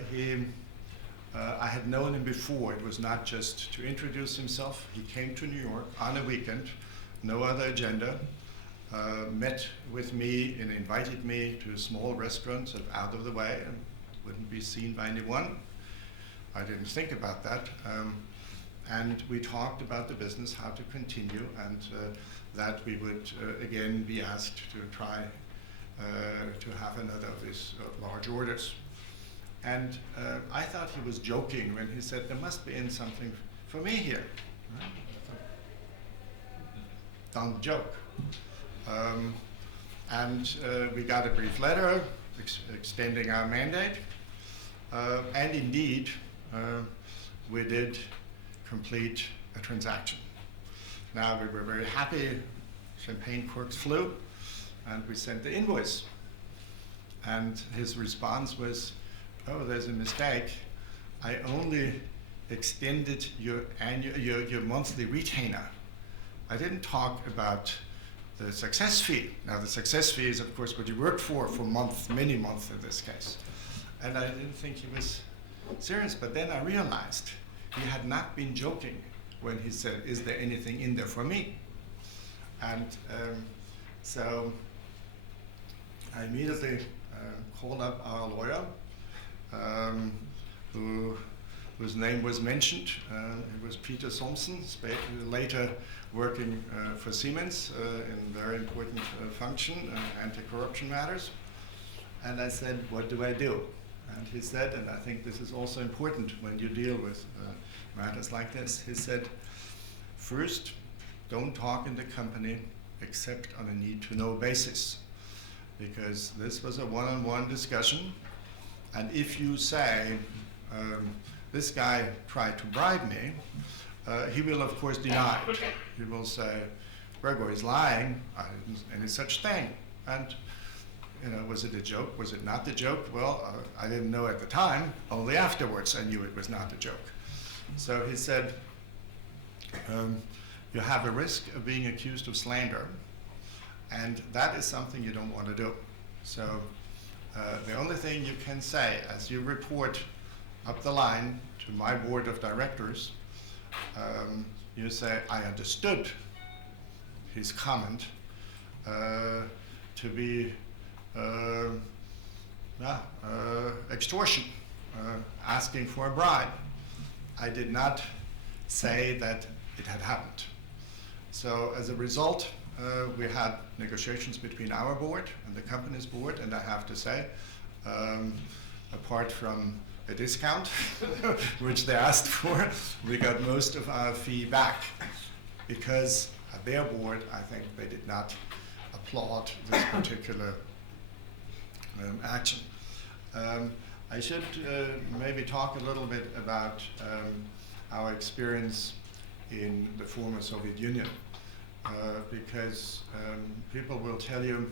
had known him before. It was not just to introduce himself. He came to New York on a weekend, no other agenda, met with me and invited me to a small restaurant out of the way and wouldn't be seen by anyone. I didn't think about that. And we talked about the business, how to continue, and that we would again be asked to try to have another of these large orders. And I thought he was joking when he said, there must be something for me here. Right? Don't joke. And we got a brief letter extending our mandate. And indeed, we did complete a transaction. Now we were very happy, champagne corks flew, and we sent the invoice. And his response was, oh, there's a mistake. I only extended your monthly retainer. I didn't talk about the success fee. Now the success fee is of course what you work for months, many months in this case. And I didn't think he was serious, but then I realized he had not been joking when he said, is there anything in there for me? And so I immediately called up our lawyer, whose name was mentioned. It was Peter Thompson, later working for Siemens in very important function, anti-corruption matters. And I said, what do I do? And he said, and I think this is also important when you deal with matters like this, he said, first, don't talk in the company except on a need-to-know basis, because this was a one-on-one discussion, and if you say, this guy tried to bribe me, he will of course deny it. He will say, Gregor is lying, I didn't any such thing. And was it a joke? Was it not a joke? Well, I didn't know at the time, only afterwards I knew it was not a joke. So he said, you have a risk of being accused of slander, and that is something you don't want to do. So the only thing you can say as you report up the line to my board of directors, you say, I understood his comment to be extortion, asking for a bribe. I did not say that it had happened. So as a result, we had negotiations between our board and the company's board, and I have to say, apart from a discount, which they asked for, we got most of our fee back, because at their board, I think they did not applaud this particular action. I should maybe talk a little bit about our experience in the former Soviet Union, because people will tell you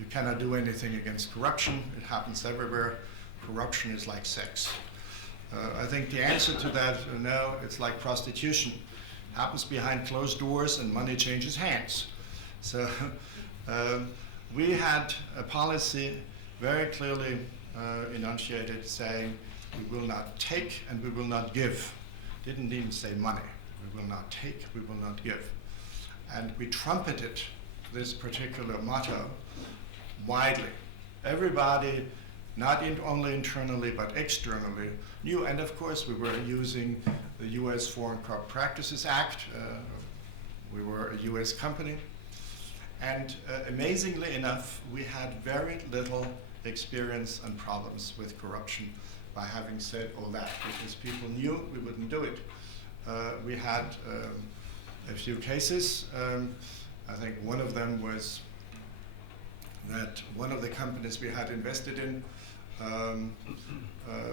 you cannot do anything against corruption. It happens everywhere. Corruption is like sex. I think the answer to that, no, it's like prostitution. It happens behind closed doors and money changes hands. So we had a policy very clearly enunciated saying we will not take and we will not give. Didn't even say money. We will not take, we will not give. And we trumpeted this particular motto widely. Everybody, not only internally but externally, knew, and of course we were using the US Foreign Corrupt Practices Act. We were a US company. And amazingly enough, we had very little experience and problems with corruption by having said all that, because people knew we wouldn't do it. We had a few cases. I think one of them was that one of the companies we had invested in,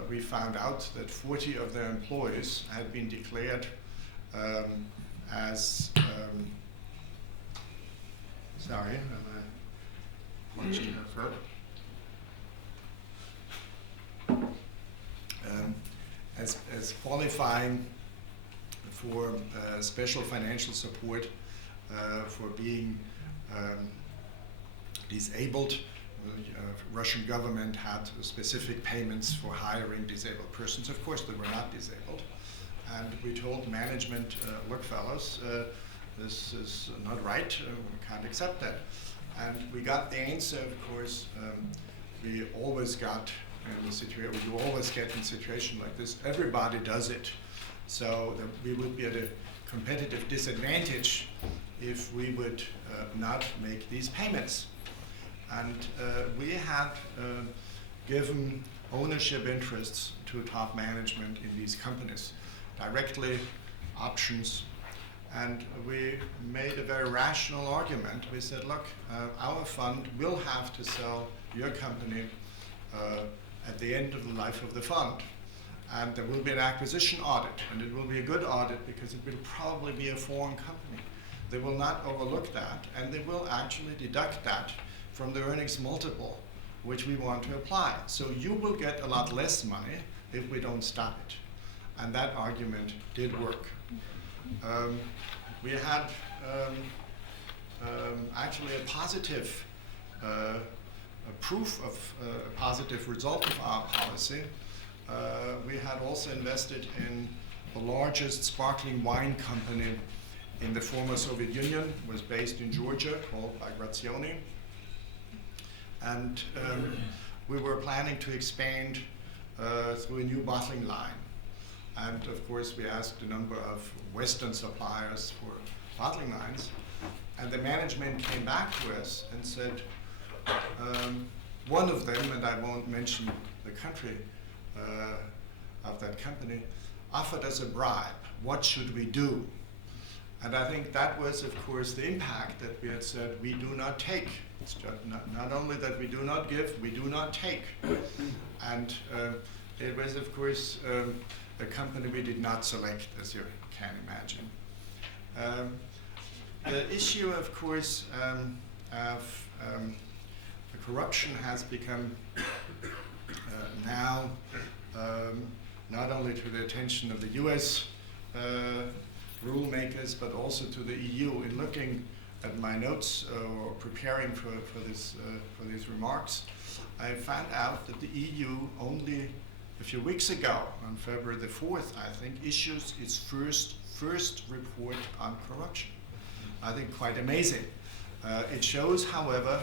we found out that 40 of their employees had been declared as, sorry, am I watching that further? As qualifying for special financial support for being disabled. Russian government had specific payments for hiring disabled persons. Of course, they were not disabled. And we told management, look fellows, this is not right, we can't accept that. And we got the answer, of course, we always got in the situation, you always get in a situation like this, everybody does it. So that we would be at a competitive disadvantage if we would not make these payments. And we had given ownership interests to top management in these companies, directly, options, and we made a very rational argument. We said, look, our fund will have to sell your company at the end of the life of the fund. And there will be an acquisition audit, and it will be a good audit because it will probably be a foreign company. They will not overlook that, and they will actually deduct that from the earnings multiple, which we want to apply. So you will get a lot less money if we don't stop it. And that argument did work. We had actually a positive proof of a positive result of our policy. We had also invested in the largest sparkling wine company in the former Soviet Union. It was based in Georgia, called Bagrazioni. And we were planning to expand through a new bottling line. And of course, we asked a number of Western suppliers for bottling lines. And the management came back to us and said, one of them, and I won't mention the country of that company, offered us a bribe. What should we do? And I think that was, of course, the impact that we had said, we do not take. It's just not only that we do not give, we do not take. And it was, of course, a company we did not select, as you can imagine. The issue, of course, of the corruption has become now not only to the attention of the US rule makers, but also to the EU. In looking at my notes or preparing for these remarks, I found out that the EU only a few weeks ago, on February the 4th, I think, issues its first report on corruption. I think quite amazing. It shows, however,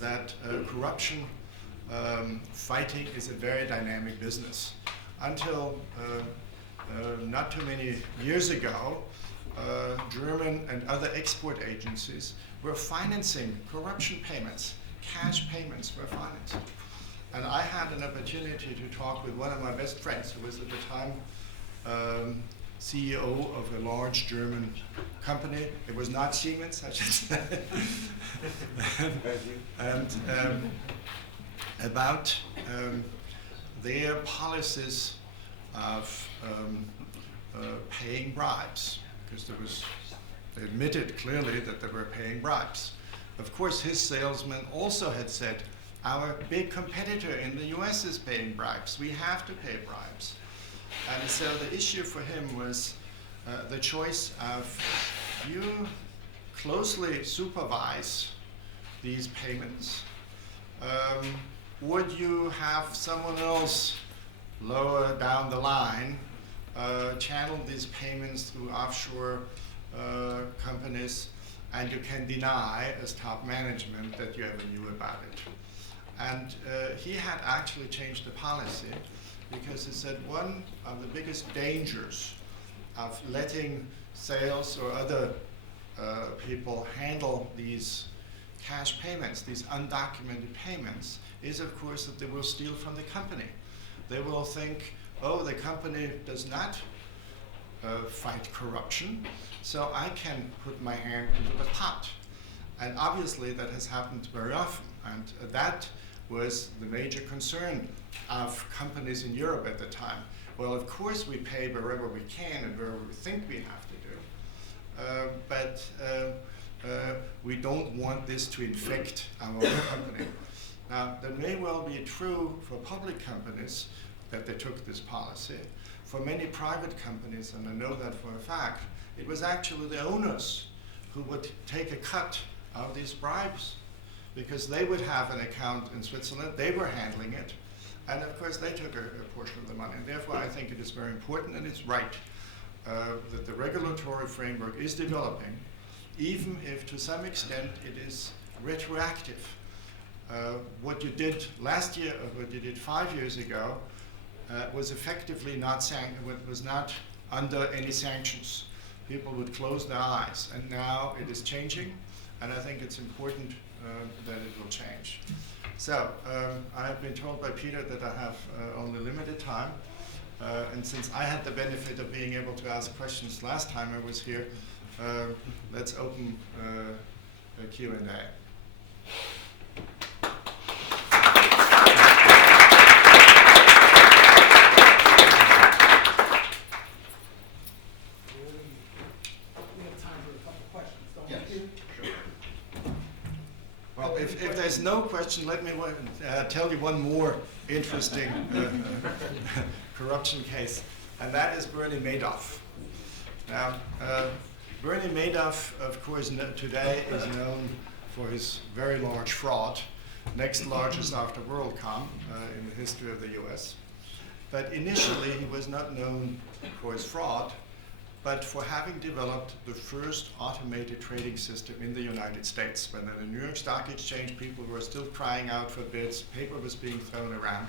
that corruption fighting is a very dynamic business. Until not too many years ago, German and other export agencies were financing corruption payments. Cash payments were financed. And I had an opportunity to talk with one of my best friends, who was at the time CEO of a large German company. It was not Siemens, I should say. And about their policies of paying bribes, because they admitted clearly that they were paying bribes. Of course, his salesman also had said, our big competitor in the US is paying bribes. We have to pay bribes. And so the issue for him was the choice of, you closely supervise these payments, would you have someone else lower down the line channel these payments through offshore companies, and you can deny as top management that you ever knew about it. And he had actually changed the policy, because he said one of the biggest dangers of letting sales or other people handle these cash payments, these undocumented payments, is of course that they will steal from the company. They will think, oh, the company does not fight corruption, so I can put my hand into the pot. And obviously that has happened very often, and that was the major concern of companies in Europe at the time. Well, of course we pay wherever we can and wherever we think we have to do, but we don't want this to infect our own company. Now, that may well be true for public companies that they took this policy. For many private companies, and I know that for a fact, it was actually the owners who would take a cut of these bribes, because they would have an account in Switzerland, they were handling it, and of course they took a portion of the money. And therefore I think it is very important, and it's right, that the regulatory framework is developing, even if to some extent it is retroactive. What you did last year, or what you did 5 years ago, was effectively not was not under any sanctions. People would close their eyes, and now it is changing, and I think it's important that it will change. So I have been told by Peter that I have only limited time, and since I had the benefit of being able to ask questions last time I was here, let's open a Q&A. Well, if there's no question, let me tell you one more interesting corruption case, and that is Bernie Madoff. Now, Bernie Madoff, of course, today is known for his very large fraud, next largest after WorldCom in the history of the US. But initially, he was not known for his fraud, but for having developed the first automated trading system in the United States. When at the New York Stock Exchange, people were still crying out for bids, paper was being thrown around.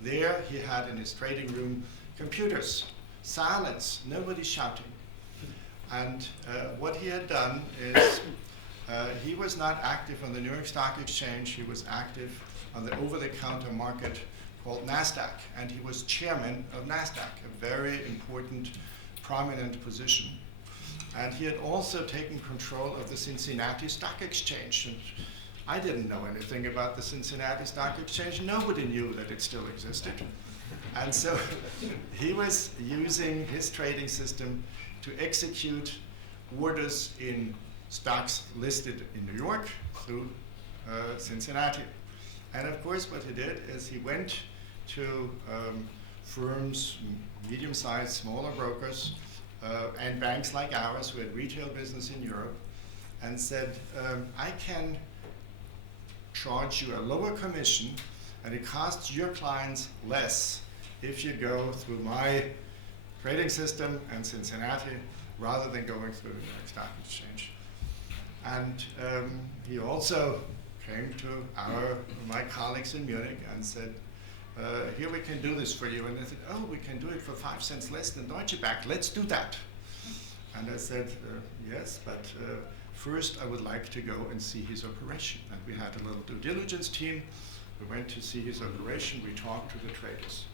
There he had in his trading room computers, silence, nobody shouting. And what he had done is he was not active on the New York Stock Exchange, he was active on the over-the-counter market called NASDAQ, and he was chairman of NASDAQ, a very important prominent position. And he had also taken control of the Cincinnati Stock Exchange. And I didn't know anything about the Cincinnati Stock Exchange. Nobody knew that it still existed. And so he was using his trading system to execute orders in stocks listed in New York through Cincinnati. And of course what he did is he went to firms, medium-sized, smaller brokers, and banks like ours who had retail business in Europe, and said, I can charge you a lower commission, and it costs your clients less if you go through my trading system in Cincinnati rather than going through the New York Stock Exchange. And he also came to my colleagues in Munich and said, here we can do this for you. And they said, oh, we can do it for 5 cents less than Deutsche Bank. Let's do that. And I said, yes, but first I would like to go and see his operation. And we had a little due diligence team. We went to see his operation. We talked to the traders.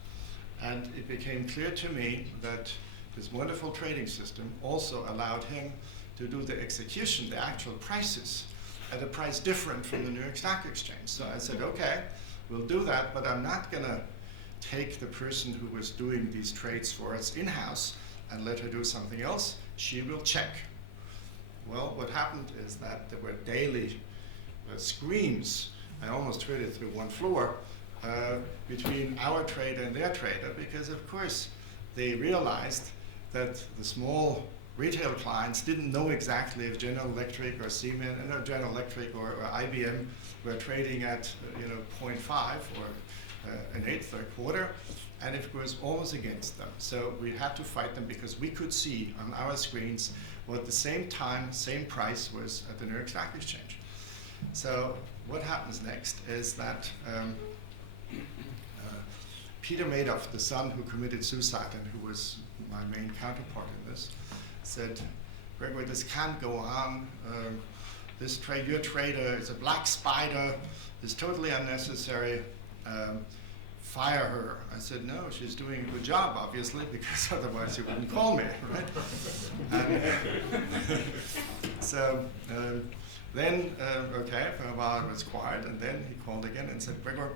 And it became clear to me that this wonderful trading system also allowed him to do the execution, the actual prices, at a price different from the New York Stock Exchange. So I said, okay, we'll do that, but I'm not going to take the person who was doing these trades for us in-house and let her do something else. She will check. Well, what happened is that there were daily screams. I almost heard it through one floor between our trader and their trader, because of course they realized that the small retail clients didn't know exactly if General Electric or Siemens, no, General Electric or IBM were trading at 0.5 or an eighth or a quarter, and it was almost against them. So we had to fight them because we could see on our screens what the same time, same price was at the New York Stock Exchange. So what happens next is that Peter Madoff, the son who committed suicide and who was my main counterpart in this, said, Gregor, this can't go on. Your trader is a black spider. It's totally unnecessary. Fire her. I said, no, she's doing a good job, obviously, because otherwise you wouldn't call me, right? And, so then, okay, for a while it was quiet, and then he called again and said, Gregor,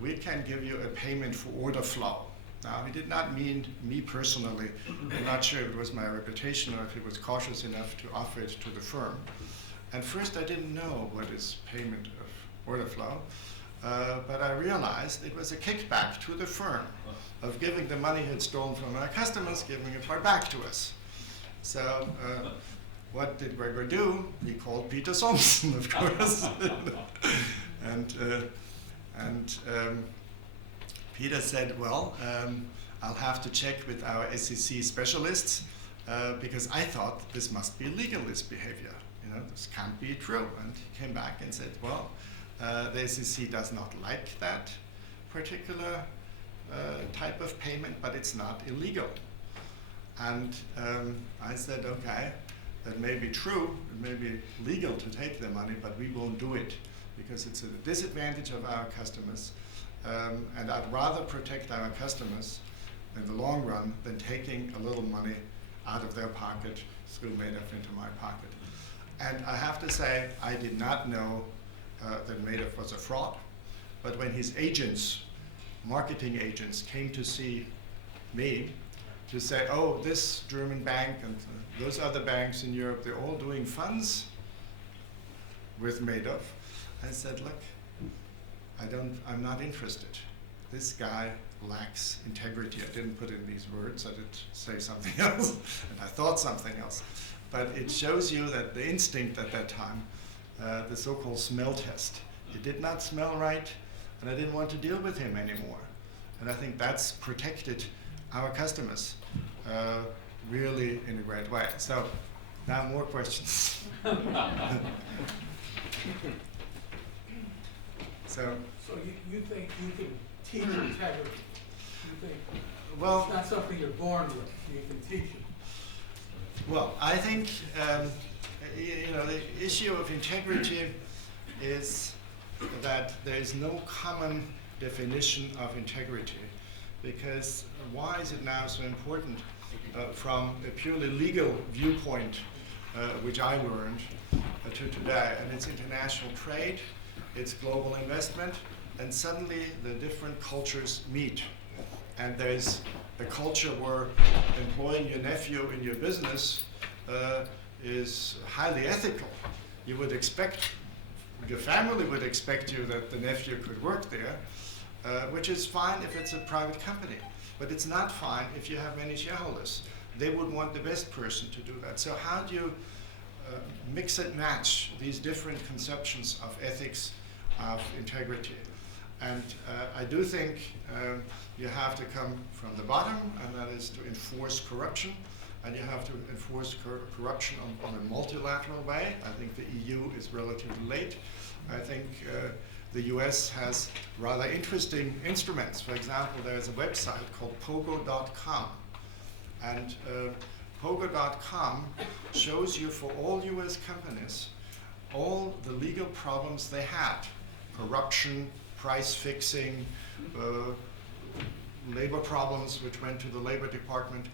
we can give you a payment for order flow. Now, he did not mean me personally. I'm not sure if it was my reputation or if he was cautious enough to offer it to the firm. And first, I didn't know what is payment of order flow, but I realized it was a kickback to the firm of giving the money he had stolen from our customers, giving it right back to us. So what did Gregor do? He called Peter Sommsen, of course. and Peter said, well, I'll have to check with our SEC specialists because I thought this must be illegal, this behavior. This can't be true. And he came back and said, well, the SEC does not like that particular type of payment, but it's not illegal. And I said, okay, that may be true, it may be legal to take their money, but we won't do it because it's a disadvantage of our customers. And I'd rather protect our customers in the long run than taking a little money out of their pocket through Madoff into my pocket. And I have to say, I did not know that Madoff was a fraud, but when his agents, marketing agents, came to see me to say, oh, this German bank and those other banks in Europe, they're all doing funds with Madoff, I said, look, I'm not interested. This guy lacks integrity. I didn't put in these words, I did say something else, and I thought something else. But it shows you that the instinct at that time, the so-called smell test, it did not smell right, and I didn't want to deal with him anymore. And I think that's protected our customers really in a great way. So now more questions. So you think you can teach integrity? You think well, it's not something you're born with, you can teach it? Well, I think the issue of integrity is that there is no common definition of integrity, because why is it now so important from a purely legal viewpoint, which I learned to today, and it's international trade, it's global investment, and suddenly the different cultures meet. And there's a culture where employing your nephew in your business is highly ethical. You would expect, your family would expect you that the nephew could work there, which is fine if it's a private company. But it's not fine if you have many shareholders. They would want the best person to do that. So how do you mix and match these different conceptions of ethics, of integrity? And I do think you have to come from the bottom, and that is to enforce corruption and you have to enforce corruption on a multilateral way. I think the EU is relatively late. I think the US has rather interesting instruments. For example, there's a website called pogo.com. And pogo.com shows you for all US companies all the legal problems they had. Corruption, price fixing, labor problems which went to the Labor Department.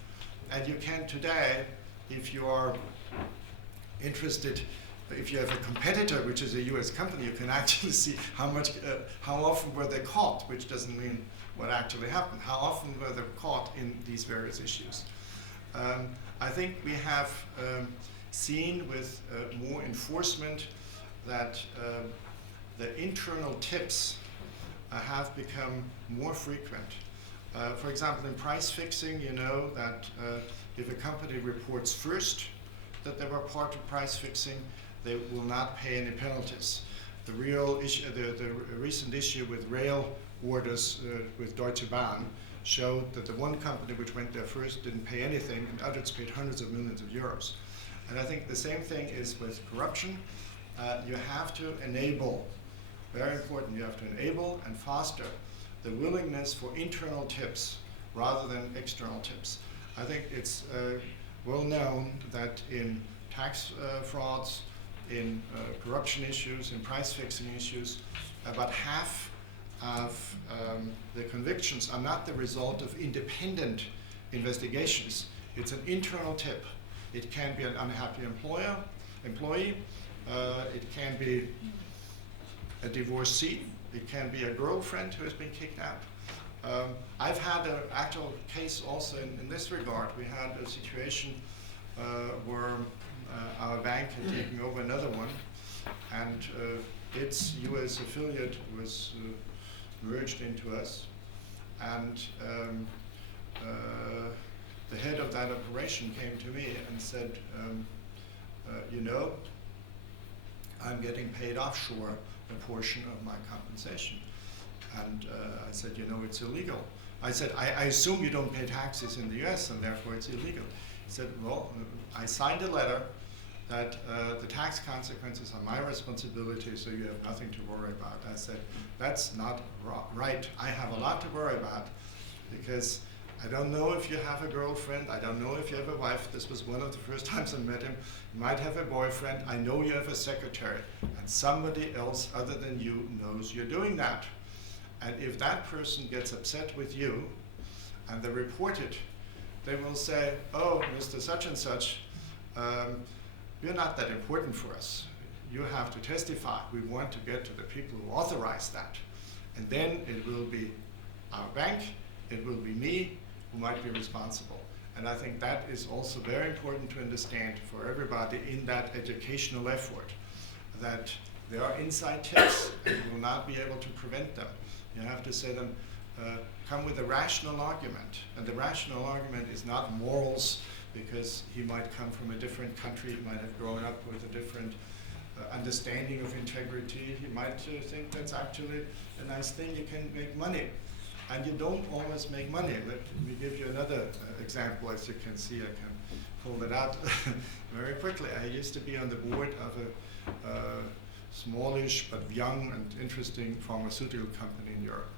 And you can today, if you are interested, if you have a competitor which is a US company, you can actually see how often were they caught, which doesn't mean what actually happened. How often were they caught in these various issues? I think we have seen with more enforcement that the internal tips have become more frequent. For example, in price fixing, you know that if a company reports first that they were part of price fixing, they will not pay any penalties. The real issue, the recent issue with rail orders with Deutsche Bahn showed that the one company which went there first didn't pay anything, and others paid hundreds of millions of euros. And I think the same thing is with corruption. You have to enable, very important, you have to enable and foster the willingness for internal tips rather than external tips. I think it's well known that in tax frauds, in corruption issues, in price fixing issues, about half of the convictions are not the result of independent investigations. It's an internal tip. It can be an unhappy employee, it can be a divorcee, it can be a girlfriend who has been kicked out. I've had an actual case also in this regard. We had a situation where our bank had taken over another one, and its US affiliate was merged into us, and the head of that operation came to me and said, you know, I'm getting paid offshore a portion of my compensation. And I said, you know, it's illegal. I said, I assume you don't pay taxes in the US and therefore it's illegal. He said, well, I signed a letter that the tax consequences are my responsibility, so you have nothing to worry about. I said, that's not right. I have a lot to worry about, because I don't know if you have a girlfriend, I don't know if you have a wife. This was one of the first times I met him. You might have a boyfriend, I know you have a secretary, and somebody else other than you knows you're doing that. And if that person gets upset with you and they report it, they will say, oh, Mr. Such and Such, you're not that important for us. You have to testify. We want to get to the people who authorize that. And then it will be our bank, it will be me who might be responsible. And I think that is also very important to understand for everybody in that educational effort, that there are inside tips and you will not be able to prevent them. You have to say them, come with a rational argument. And the rational argument is not morals, because he might come from a different country, he might have grown up with a different understanding of integrity. He might think that's actually a nice thing, you can make money. And you don't always make money. Let me give you another example. As you can see, I can pull it out very quickly. I used to be on the board of a smallish but young and interesting pharmaceutical company in Europe.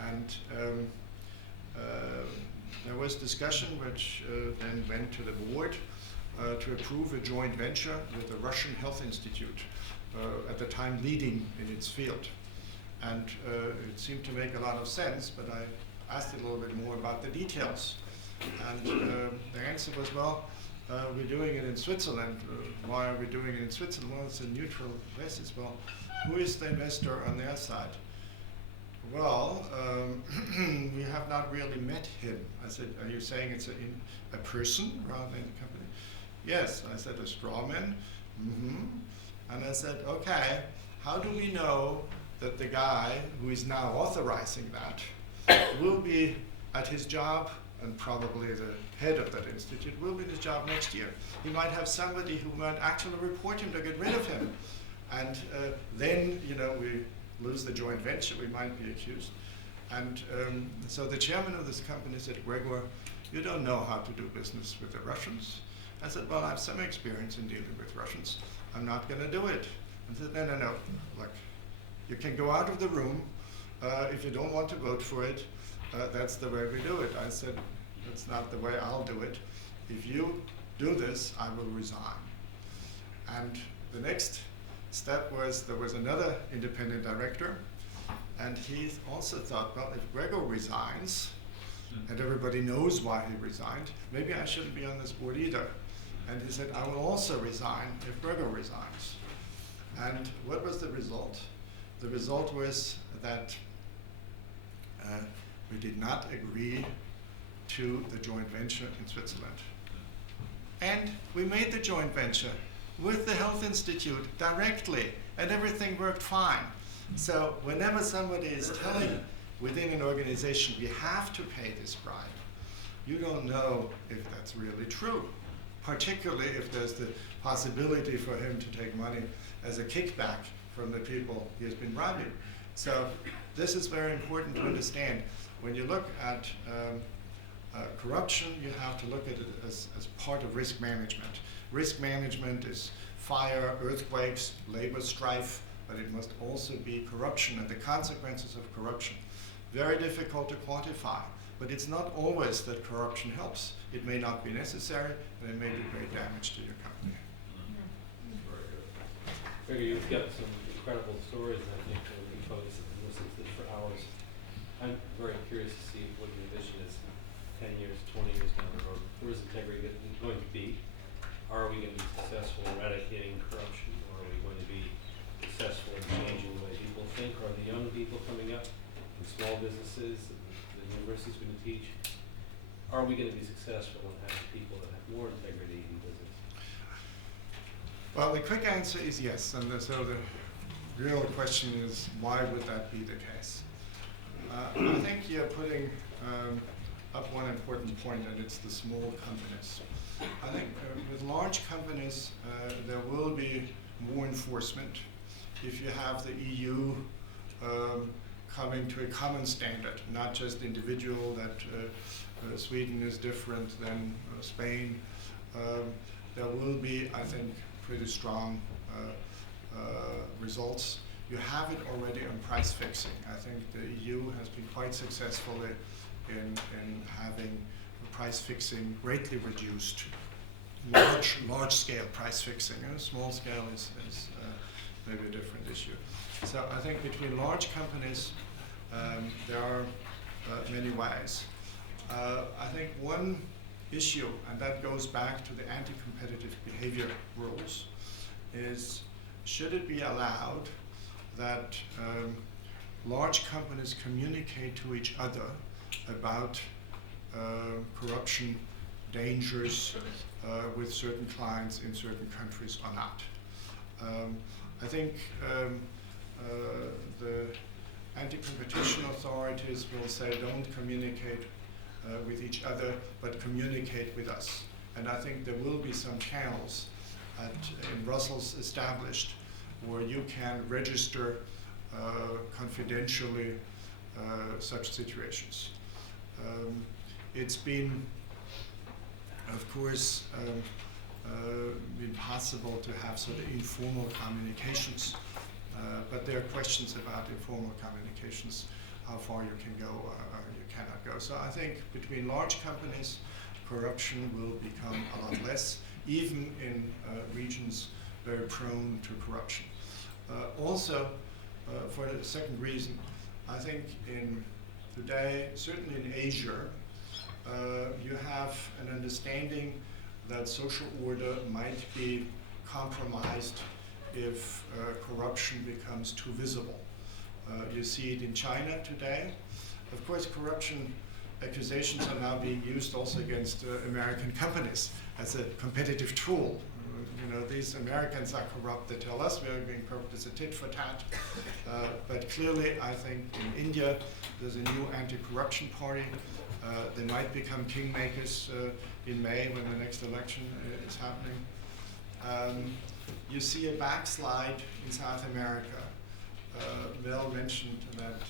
And there was discussion which then went to the board to approve a joint venture with the Russian Health Institute, at the time leading in its field. And it seemed to make a lot of sense, but I asked it a little bit more about the details. And the answer was, well, we're doing it in Switzerland. Why are we doing it in Switzerland? Well, it's a neutral basis. Well, who is the investor on their side? Well, we have not really met him. I said, are you saying it's a person rather than a company? Yes, I said, a straw man. Mm-hmm. And I said, okay, how do we know that the guy who is now authorizing that will be at his job, and probably the head of that institute will be at his job next year? He might have somebody who might actually report him to get rid of him. And then, you know, we lose the joint venture, we might be accused. And so the chairman of this company said, Gregor, you don't know how to do business with the Russians. I said, well, I have some experience in dealing with Russians. I'm not going to do it. I said, no. Look, you can go out of the room. If you don't want to vote for it, that's the way we do it. I said, that's not the way I'll do it. If you do this, I will resign. And the next step was there was another independent director, and he also thought, well, if Gregor resigns, and everybody knows why he resigned, maybe I shouldn't be on this board either. And he said, I will also resign if Gregor resigns. And what was the result? The result was that we did not agree to the joint venture in Switzerland. And we made the joint venture with the Health Institute directly, and everything worked fine. So whenever somebody is telling within an organization, we have to pay this bribe, you don't know if that's really true, particularly if there's the possibility for him to take money as a kickback from the people he has been bribing. So this is very important to understand. When you look at corruption, you have to look at it as part of risk management. Risk management is fire, earthquakes, labor strife, but it must also be corruption and the consequences of corruption. Very difficult to quantify, but it's not always that corruption helps. It may not be necessary, and it may do great damage to your company. Gregor, you've got some incredible stories, and I think we probably sit and listen to this for hours. I'm very curious to see what your vision is 10 years, 20 years down the road. Where is integrity going to be? Are we going to be successful in eradicating corruption, or are we going to be successful in changing the way people think? Are the young people coming up in small businesses that the university is going to teach? Are we going to be successful in having people that have more integrity in business? Well, the quick answer is yes, and so the real question is, why would that be the case? I think you're putting up one important point, and it's the small companies. I think with large companies, there will be more enforcement. If you have the EU coming to a common standard, not just individual, that Sweden is different than Spain, there will be, I think, pretty strong results. You have it already on price fixing. I think the EU has been quite successful in having price fixing greatly reduced. Large scale price fixing. Small scale is maybe a different issue. So I think between large companies, there are many ways. I think one issue, and that goes back to the anti-competitive behavior rules, is should it be allowed that large companies communicate to each other about corruption dangers with certain clients in certain countries or not? I think the anti-competition authorities will say don't communicate with each other, but communicate with us. And I think there will be some channels in Brussels established where you can register confidentially such situations. It's been, of course, been possible to have sort of informal communications, but there are questions about informal communications, how far you can go or you cannot go. So I think between large companies, corruption will become a lot less, even in regions very prone to corruption. Also, for the second reason, I think today, certainly in Asia, you have an understanding that social order might be compromised if corruption becomes too visible. You see it in China today. Of course, corruption accusations are now being used also against American companies as a competitive tool. These Americans are corrupt. They tell us we are being corrupt as a tit for tat. But clearly, I think in India, there's a new anti-corruption party. They might become kingmakers in May when the next election is happening. You see a backslide in South America. Mel mentioned that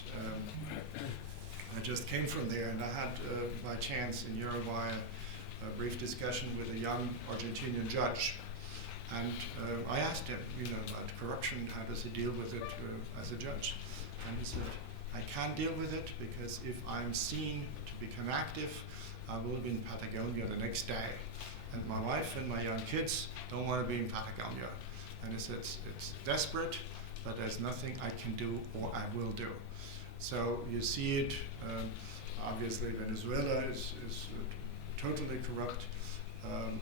I just came from there, and I had, by chance, in Uruguay, a brief discussion with a young Argentinian judge. And I asked him, about corruption, how does he deal with it as a judge? And he said, I can't deal with it because if I'm seen to become active, I will be in Patagonia the next day. And my wife and my young kids don't want to be in Patagonia. And he said, it's desperate, but there's nothing I can do or I will do. So you see it, obviously Venezuela is totally corrupt.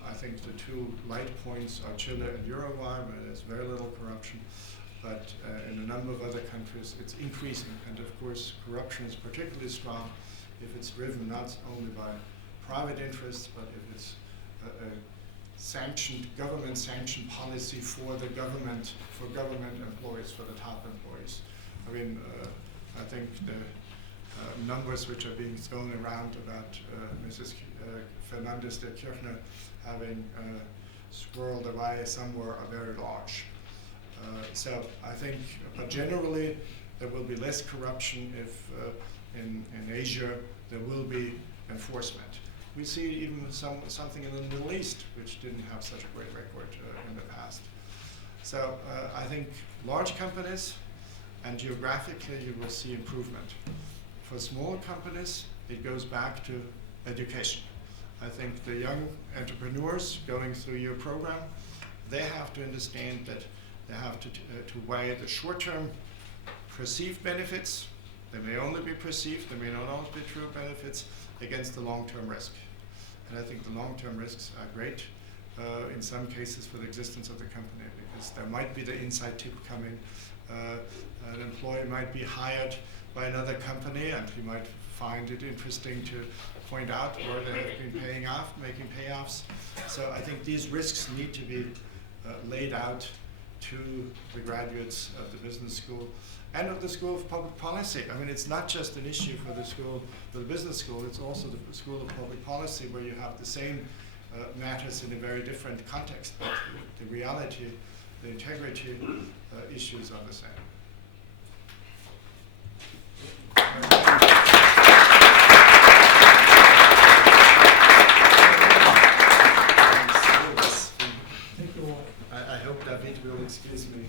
I think the two light points are Chile and Uruguay, where there's very little corruption. But in a number of other countries, it's increasing. And of course, corruption is particularly strong if it's driven not only by private interests, but if it's a government-sanctioned policy for the government, for government employees, for the top employees. I mean, I think the numbers which are being thrown around about Mrs. Fernandez de Kirchner having squirreled away somewhere are very large. So I think, but generally, there will be less corruption if in Asia there will be enforcement. We see even something in the Middle East, which didn't have such a great record in the past. So I think large companies, and geographically you will see improvement. For smaller companies, it goes back to education. I think the young entrepreneurs going through your program, they have to understand that they have to weigh the short-term perceived benefits. They may only be perceived, they may not always be true benefits, against the long-term risk. And I think the long-term risks are great in some cases for the existence of the company, because there might be the inside tip coming. An employee might be hired by another company, and he might find it interesting to point out where they have been making payoffs. So I think these risks need to be laid out to the graduates of the business school and of the School of Public Policy. I mean, it's not just an issue for the business school, it's also the School of Public Policy, where you have the same matters in a very different context, but the reality, the integrity issues are the same. I hope David will excuse me.